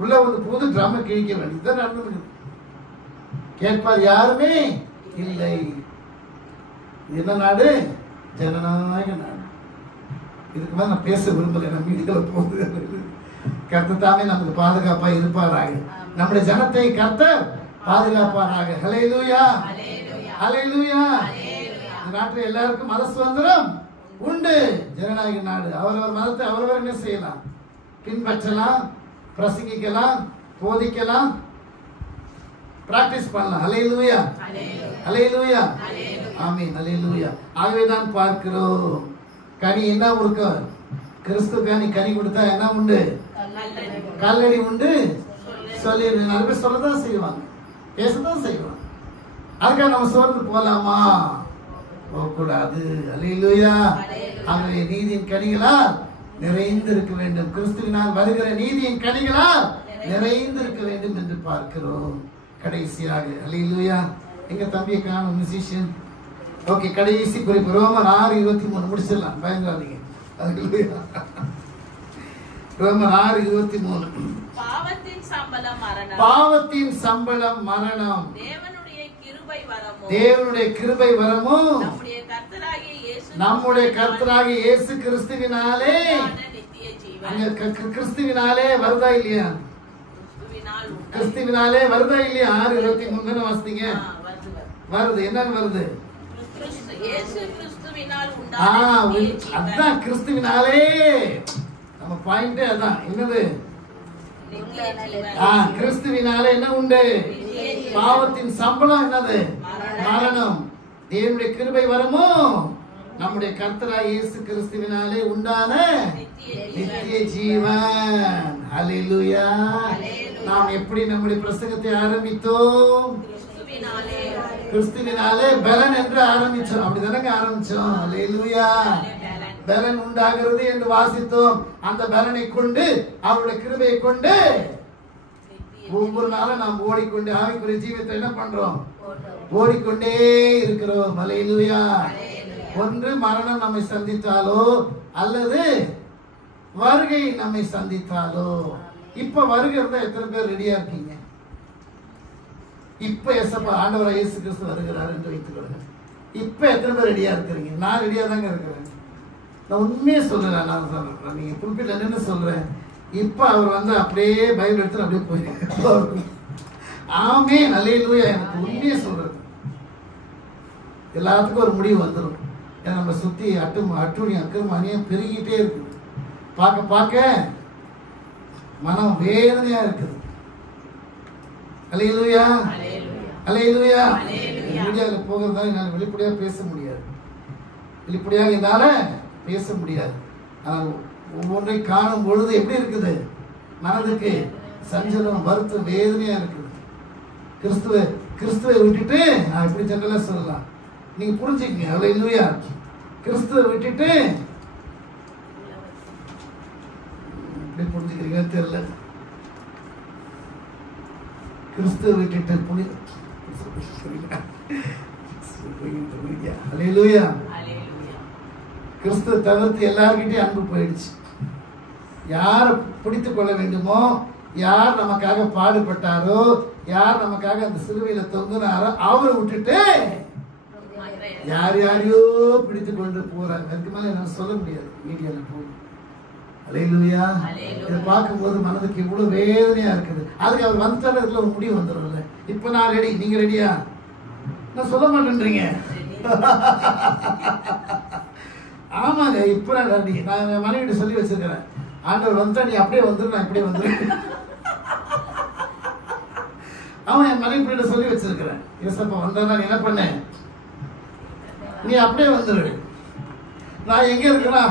உள்ள வந்து பூந்து டிராம கிழிக்க வேண்டியது தான் நடந்தது. கேட்பார் யாருமே இல்லை. என்ன நாடு? ஜனநாயக நாடு. இதுக்கு மேல நான் பேச விரும்பல. நம்ம மீடியால போகுது. கர்த்தர் தாமே நமக்கு பாதுகாப்பா இருப்பாராக. நம்முடைய ஜனத்தை கர்த்தர் பாதுகாப்பாராக. ஹல்லேலூயா. ஹல்லேலூயா. இந்த நாட்டில் எல்லாருக்கும் மத சுதந்திரம் உண்டு. ஜனநாயக நாடு. அவரவர் மதத்தை அவரவர் என்ன செய்யலாம்? பின்பற்றலாம், பிரசங்கிக்கலாம், போதிக்கலாம், பிராக்டிஸ் பண்ணலாம். ஹல்லேலூயா. ஹல்லேலூயா. ஆமென். ஹல்லேலூயா. ஆகவே தான் பார்க்கிறோம் கனி என்ன இருக்கு? கிறிஸ்து கனி கொடுத்தா என்ன உண்டு? கல்லடி உண்டு. சொல்லி நிறைய பேர் சொல்லதான் செய்வாங்க, பேசதான் செய்வாங்க. அதுக்காக நம்ம சோர்ந்து போலாமா? போகக்கூடாது. அல்லேலூயா. ஆகவே நீதியின் கனிகளால் நிறைந்திருக்க வேண்டும். கிறிஸ்துவினால் வருகிற நீதியின் கனிகளால் நிறைந்திருக்க வேண்டும் என்று பார்க்கிறோம். கடைசியாக அல்லேலூயா. எங்க தம்பியை காணும் மியூசிஷியன். ஓகே, கடைசி குறிப்பு ரோமர் 6:23 முடிச்சிடலாம், பயங்கராதீங்க. ரோமர் 6:23. பாவத்தின் சம்பளம் மரணம், பாவத்தின் சம்பளம் மரணம், தேவனுடைய கிருபை வரமோ, தேவனுடைய கிருபை வரமோ, நம்முடைய கர்த்தராகிய இயேசு கிறிஸ்துவினாலே நித்திய ஜீவன். அங்க கிறிஸ்துவினாலே வருதா இல்லையா? கிறிஸ்துவினாலே வருதா இல்லையா? 6:23 வாசித்தீங்க. வருது. என்ன வருது? அதான் கிறிஸ்துவினாலே. நம்ம பாயிண்டே அதான். என்னது? கிறிஸ்துவினாலே என்ன உண்டு? பாவத்தின் சம்பளம் என்னது? மரணம். தேவனுடைய கிருபை வரமோ, நம்முடைய கர்த்தராகிய இயேசு கிறிஸ்துவினாலே உண்டான நித்திய ஜீவன். ஹல்லேலூயா. நாம் எப்படி நம்முடைய பிரசங்கத்தை ஆரம்பித்தோம்? கிறிஸ்துவினாலே பலன் என்று ஆரம்பிச்சோம். அப்படிதானங்க ஆரம்பிச்சோம். ஹல்லேலூயா. பலன் உண்டாகிறது என்று வாசித்தோம். அந்த பலனை கொண்டு, அவருடைய கிருபையை கொண்டு ஒவ்வொரு நாளும் நாம் ஓடிக்கொண்டு ஆவிக்குரிய ஜீவியத்தை என்ன பண்றோம்? ஓடிக்கொண்டே இருக்கிறோம். ஹல்லேலூயா. ஒன்று மரணம் நம்மை சந்தித்தாலோ அல்லது வருகை நம்மை சந்தித்தாலோ. இப்ப வருகை இருந்தா எத்தனை பேர் ரெடியா இருக்கீங்க? இப்ப எசப்பா ஆண்டவராக இயேசு கிறிஸ்து வருகிறார் என்று வைத்துக் கொள்ளுங்க. இப்ப எத்தனை பேர் ரெடியா இருக்கிறீங்க? நான் ரெடியா தாங்க இருக்கிறேன். நான் உண்மையே சொல்றேன். நான் சொல்றேன், நீங்க குறிப்பிட்ட என்னன்னு சொல்றேன். இப்ப அவர் வந்து அப்படியே பைபிள் எடுத்து அப்படியே போய் ஆமென். அல்லேலூயா. எனக்கு உண்மையே சொல்றது. எல்லாத்துக்கும் ஒரு முடிவு வந்துடும். ஏன்னா நம்ம சுத்தி அட்டுணி அக்கிரம அநியம் பெருகிட்டே இருக்குது. பார்க்க பார்க்க மனம் வேதனையா இருக்குது. அல்லேலூயா. அல்லேலூயா. மீடியாவில் போகிறதா என்னால் வெளிப்படையாக பேச முடியாது. வெளிப்படையாக என்னால பேச முடியாது. ஆனால் ஒவ்வொன்றை காணும் பொழுது எப்படி இருக்குது? மனதுக்கு சஞ்சலம், வருத்தம், வேதனையா இருக்குது. கிறிஸ்துவை விட்டுட்டு, நான் இப்படி ஜெனரலா சொல்லலாம், நீங்க புரிஞ்சுக்கங்க. அல்லேலூயா. கிறிஸ்துவை விட்டுட்டு எப்படி புரிஞ்சுக்கிறீங்கன்னு தெரியல. கிறிஸ்துவை விட்டுட்டு அல்லேலூயா. கிறிஸ்துவை தவிர்த்து எல்லார்கிட்டையும் அன்பு போயிடுச்சு. யாரை பிடித்துக் கொள்ள வேண்டுமோ, யார் நமக்காக பாடுபட்டாரோ, யார் நமக்காக அந்த சிலுவையில தொங்குனாரோ அவரை விட்டுட்டு யார் யாரையோ பிடித்து கொண்டு போறாங்க. அதுக்கு மேல என்னால சொல்ல முடியாது. மீடியால போய் அல்லேலூயா. இதை பார்க்கும்போது மனதுக்கு இவ்வளவு வேதனையா இருக்குது. அதுக்கு அவர் வந்துட்டாரு, இதுல ஒரு முடிவு வந்துடும்ல. இப்ப நான் ரெடி, நீங்க ரெடியா? நான் சொல்ல மாட்டேன்றீங்க. ஆமாங்க. இப்ப நான் என் மனைவிட்ட சொல்லி வச்சிருக்கிறேன், ஆண்டவர் வந்தா நீ அப்படியே வந்துரு, நான் இப்படியே வந்துரு. அவன் என் மனைவிட்ட சொல்லி வச்சிருக்கிறேன், ஏசப்பா வந்தா நீ என்ன பண்ண, நீ அப்படியே வந்துரு. நான் எங்க இருக்கிறேன்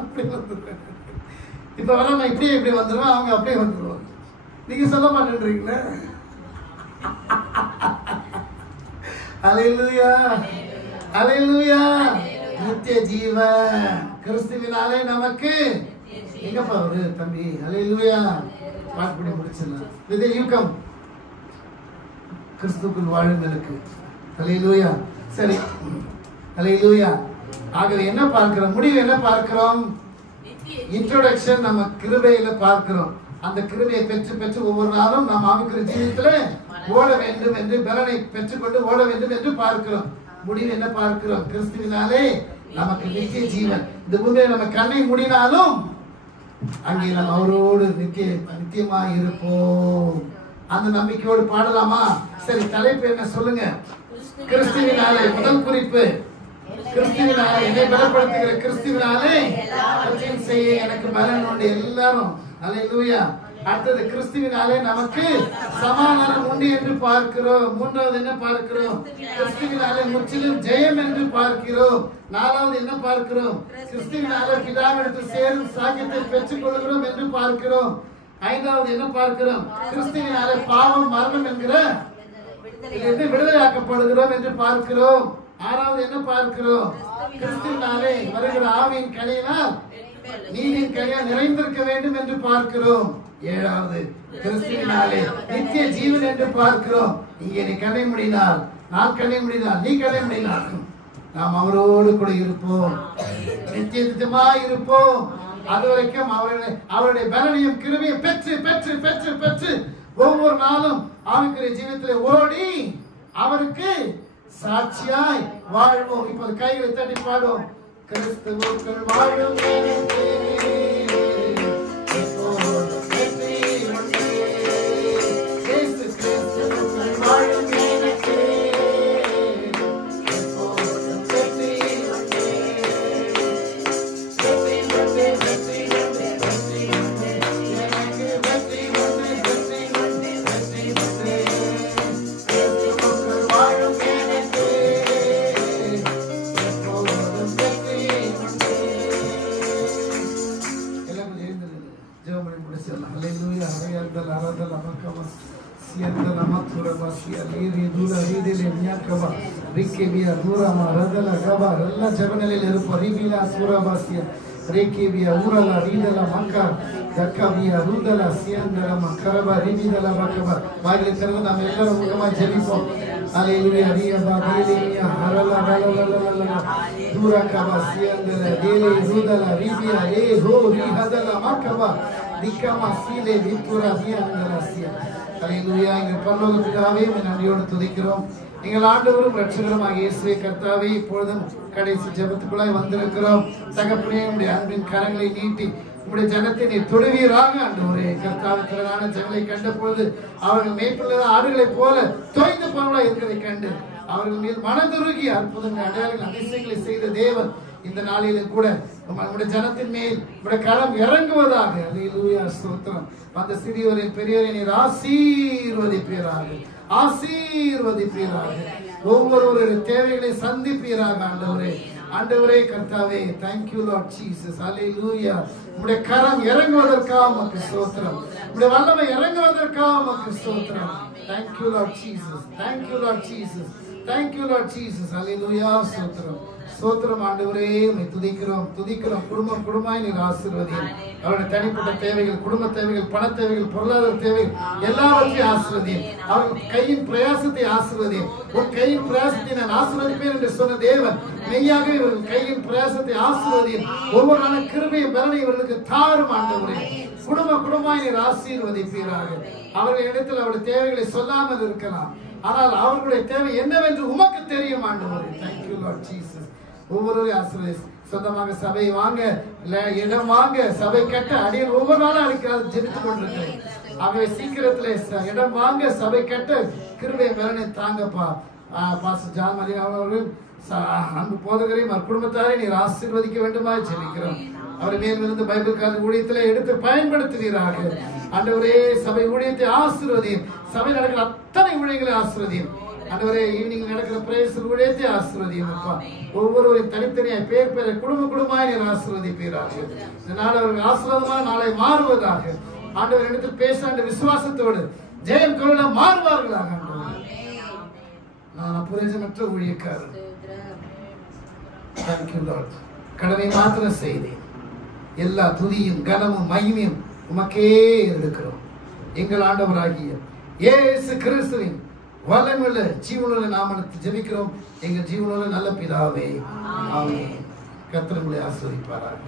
அப்படியே வந்துருவேன். இப்ப வர நான் இப்படியே இப்படி வந்துடுவேன், அவங்க அப்படியே வந்துடுவாங்க. நீங்க சொல்ல மாட்டேன்றீங்களே. அல்லேலூயா, அல்லேலூயா. நித்திய ஜீவன் கிறிஸ்துவினாலே நமக்கு. எங்கப்பா ஒரு தம்பி? அல்லேலூயா. பாட்டு படி முடிச்சிடலாம். விதை யூகம் கிறிஸ்துக்குள் வாழும் எனக்கு. அல்லேலூயா. சரி, அல்லேலூயா. ஆகவே என்ன பார்க்கிறோம்? முடிவு என்ன பார்க்கிறோம்? இன்ட்ரோடக்ஷன் நம்ம கிருபையில பார்க்கிறோம். அந்த கிருபையை பெற்று பெற்று ஒவ்வொரு நாளும் நாம் ஆவிக்குரிய ஜீவிதத்துல ஓட வேண்டும் என்று பலனை பெற்றுக்கொண்டு ஓட வேண்டும் என்று பார்க்கிறோம். முடிவு என்ன பார்க்கிறோம்? கிறிஸ்துவினாலே நமக்கு நித்திய ஜீவன். இந்த பூமியில நம்ம கண்ணை மூடினாலும் அங்கே நம்ம அவரோடு நித்தியமாக இருப்போம். அந்த நம்பிக்கையோடு பாடலாமா? சரி, தலைப்பு என்ன சொல்லுங்க? கிறிஸ்துவினாலே. முதல் குறிப்பு, கிறிஸ்துவினாலே என்னை பலப்படுத்துகிற கிறிஸ்துவினாலே செய்ய எனக்கு பலன் உண்டு. எல்லாரும் அல்லேலூயா. அடுத்தது, கிறிஸ்துவினாலே நமக்கு சமாதானம் உண்டு என்று பார்க்கிறோம். மூன்றாவது என்ன பார்க்கிறோம்? கிறிஸ்துவினாலே முற்றிலும் ஜெயம் என்று பார்க்கிறோம். நாலாவது என்ன பார்க்கிறோம்? கிறிஸ்துவினாலே பிதாவிடத்தில் சேரும் சாக்கியத்தை பெற்றுக் கொள்கிறோம் என்று பார்க்கிறோம். ஐந்தாவது என்ன பார்க்கிறோம்? கிறிஸ்துவினாலே பாவம் மரணம் என்கிற விடுதலையாக்கப்படுகிறோம் என்று பார்க்கிறோம். ஆறாவது என்ன பார்க்கிறோம்? கிறிஸ்துவினாலே வருகிற ஆவியின் கனியினால் நீதியின் கனியால் நிறைந்திருக்க வேண்டும் என்று பார்க்கிறோம். ஏழாவது, கிறிஸ்துவினாலே நித்திய ஜீவன் என்று பார்க்கிறோம். இங்கே நீ கண்ணை மூடினால், நான் கண்ணை மூடினால், நீ கண்ணை மூடினால் நாம் அவரோடு கூட இருப்போம், நித்தியமாய் இருப்போம். அது வரைக்கும் அவருடைய பலனையும் கிருபையும் பெற்று பெற்று பெற்று பெற்று ஒவ்வொரு நாளும் ஆவிக்குரிய ஜீவிதத்திலே ஓடி அவருக்கு சாட்சியாய் வாழ்வோம். இப்போது கைகளை தட்டி பாடுவோம். கிறிஸ்துவுக்குள் வாழும் எனக்கு எப்போதும் வெற்றி உண்டு. இயேசு கிறிஸ்துவுக்குள் வாழும் எனக்கு எப்போதும் வெற்றி உண்டு. வெற்றி உண்டு, வெற்றி உண்டு, வெற்றி உண்டு. எனக்கு வெற்றி உண்டு, வெற்றி உண்டு, வெற்றி உண்டு. கிறிஸ்துவுக்குள் வாழும் எனக்கு எப்போதும் வெற்றி உண்டு. எல்லாம் எழுந்திருங்க, ஜெபம் முடிச்சிடலாம். அல்லேலூயா. அரையாதல் அறதல் அமக்கவா சியந்தல் அமத்துரவா சியலீரி தூர ரீதிலே மியாக்கவா ரிக்கேவியா தூரமா ரதல கவா. எல்லா ஜெபநிலையில் இருப்போம். ரீபிலா சூரபாசிய ரேக்கேவியா ஊரலா ரீதல மக்கா தக்கவியா ரூதல சியந்தல மக்கரவா ரீபிதல மக்கவா. வாயிலை திறந்து நாம் எல்லாரும் முகமாக ஜெபிப்போம். அல்லேலூயா. ரியபா தேலியா ஹரலா ரலலலலல தூரகவா சியந்தல தேலே ரூதல ரீபியா ஏ ஹோ ரீஹதல மக்கவா நிக்கமா சீலே வித்துரா தியந்தலசிய. அல்லேலூயா. எங்கள் பரலோக பிதாவே, நன்றியோடு துதிக்கிறோம். எங்கள் ஆண்டவரும் இரட்சகருமாக இயேசுவே கர்த்தாவே, இப்பொழுதும் கடைசி ஜெபத்துக்குள்ளாய் வந்திருக்கிறோம். தகப்பனே, உம்முடைய அன்பின் கரங்களை நீட்டி உம்முடைய ஜனத்தை நீ தொடுவீராக. ஆண்டவரே கர்த்தாவே, திரளான ஜனங்களை கண்ட பொழுது அவர்கள் மேய்ப்புள்ள ஆடுகளைப் போல தோய்ந்து போனவர்களாய் இருக்கிறதை கண்டு அவர்கள் மீது மனதுருகி அற்புதங்கள் அடையாளங்கள் அதிசயங்களை செய்த தேவன் இந்த நாளிலும் கூட நம்முடைய ஜனத்தின் மேல் உடைய கரம் இறங்குவதாக. அல்லேலூயா. ஸ்தோத்திரம். அந்த சிறியோரின் பெரியோரை நீர் ஆசீர்வதிப்பீராக, ஆசீர்வதிப்பீராக. ஒவ்வொருவருடைய தேவைகளை சந்திப்பீராக. ஆண்டவரே, ஆண்டவரே கர்த்தாவே, thank you Lord Jesus. அல்லேலூயா. உம்முடைய கரம் இறங்குவதற்காக உமக்கு ஸ்தோத்திரம். உம்முடைய வல்லமை இறங்குவதற்காக உமக்கு ஸ்தோத்திரம். thank you Lord Jesus. thank you Lord Jesus. thank you Lord Jesus. அல்லேலூயா. ஸ்தோத்திரம், ஸ்தோத்திரம். ஆண்டவரே, உம்மை துதிக்கிறோம், துதிக்கிறோம். குடும்பம் குடும்பமாய் நீர் ஆசீர்வதியும். அவருடைய தனிப்பட்ட தேவைகள், குடும்ப தேவைகள், பண தேவைகள், பொருளாதார தேவைகள் எல்லாவற்றையும் ஆசீர்வதியும். அவர்கள் கையின் பிரயாசத்தை ஆசீர்வதியும். உன் கையின் பிரயாசத்தை நான் ஆசீர்வதிப்பேன் என்று சொன்ன தேவன் மெய்யாகவே இவர்கள் கையின் பிரயாசத்தை ஆசீர்வதியும். ஒவ்வொரு நாளும் கிருபையும் பலனை இவர்களுக்கு தாரும். ஆண்டவரே, குடும்ப குடும்பமாய் நீர் ஆசீர்வதிப்பீராக. அவர்கள் இடத்தில் அவருடைய தேவைகளை சொல்லாமல் இருக்கலாம், ஆனால் அவர்களுடைய தேவை என்னவென்று உமக்கு தெரியும். ஆண்டவரே, thank you Lord Jesus. ஒவ்வொருவரையும் ஆசீர்வதி. சொந்தமாக சபை வாங்க, இடம் வாங்க, சபை கட்ட அடியில் ஒவ்வொரு நாளும் அடிக்கிறார் ஜெபித்துக் கொண்டிருக்கிறேன். ஆகவே சீக்கிரத்திலே இடம் வாங்க, சபை கட்ட கிருபை பலனை தாங்கப்பா. பாஸ்டர் ஜான் மதியம் அவர்கள் அன்பு போதகரையும் குடும்பத்தாரை நீர் ஆசீர்வதிக்க வேண்டுமா ஜெபிக்கிறோம். அவரை மேலிருந்து பைபிள் கால ஊழியத்தில் எடுத்து பயன்படுத்துவீராக. ஆண்டவரே சபை ஊழியத்தை ஆசீர்வதியும். சபை நடக்கிற அத்தனை ஊழியங்களை ஆசீர்வதியும். ஆண்டவரே ஈவினிங் நடக்கிற பிரேயர் ஊழியத்தை ஆசீர்வதியும். அப்பா ஒவ்வொருவரையும் தனித்தனியாய் பேர் பேரை குடும்பமாய் நீர் ஆசீர்வதிப்பீராக. இந்த நாள் அவர்கள் ஆசீர்வாதமாக நாளை மாறுவதாக. ஆண்டவர் இடத்தில் பேச விசுவாசத்தோடு ஜெயம் கொள்ள மாறுவார்களாக. நான் அப்புரேஜமற்ற ஊழியக்காரன். கடமை மாத்திரம் செய்தேன். எல்லா துதியும் கனமும் மகிமையும் உமக்கே எடுக்கிறோம். எங்கள் ஆண்டவராகிய இயேசு கிறிஸ்துவின் வல்லமையுள்ள ஜீவனுள்ள நாமத்தில் ஜெபிக்கிறோம். எங்கள் ஜீவனுள்ள நல்ல பிதாவே, ஆமென். கர்த்தர் உங்களை ஆசீர்வதிப்பாராக.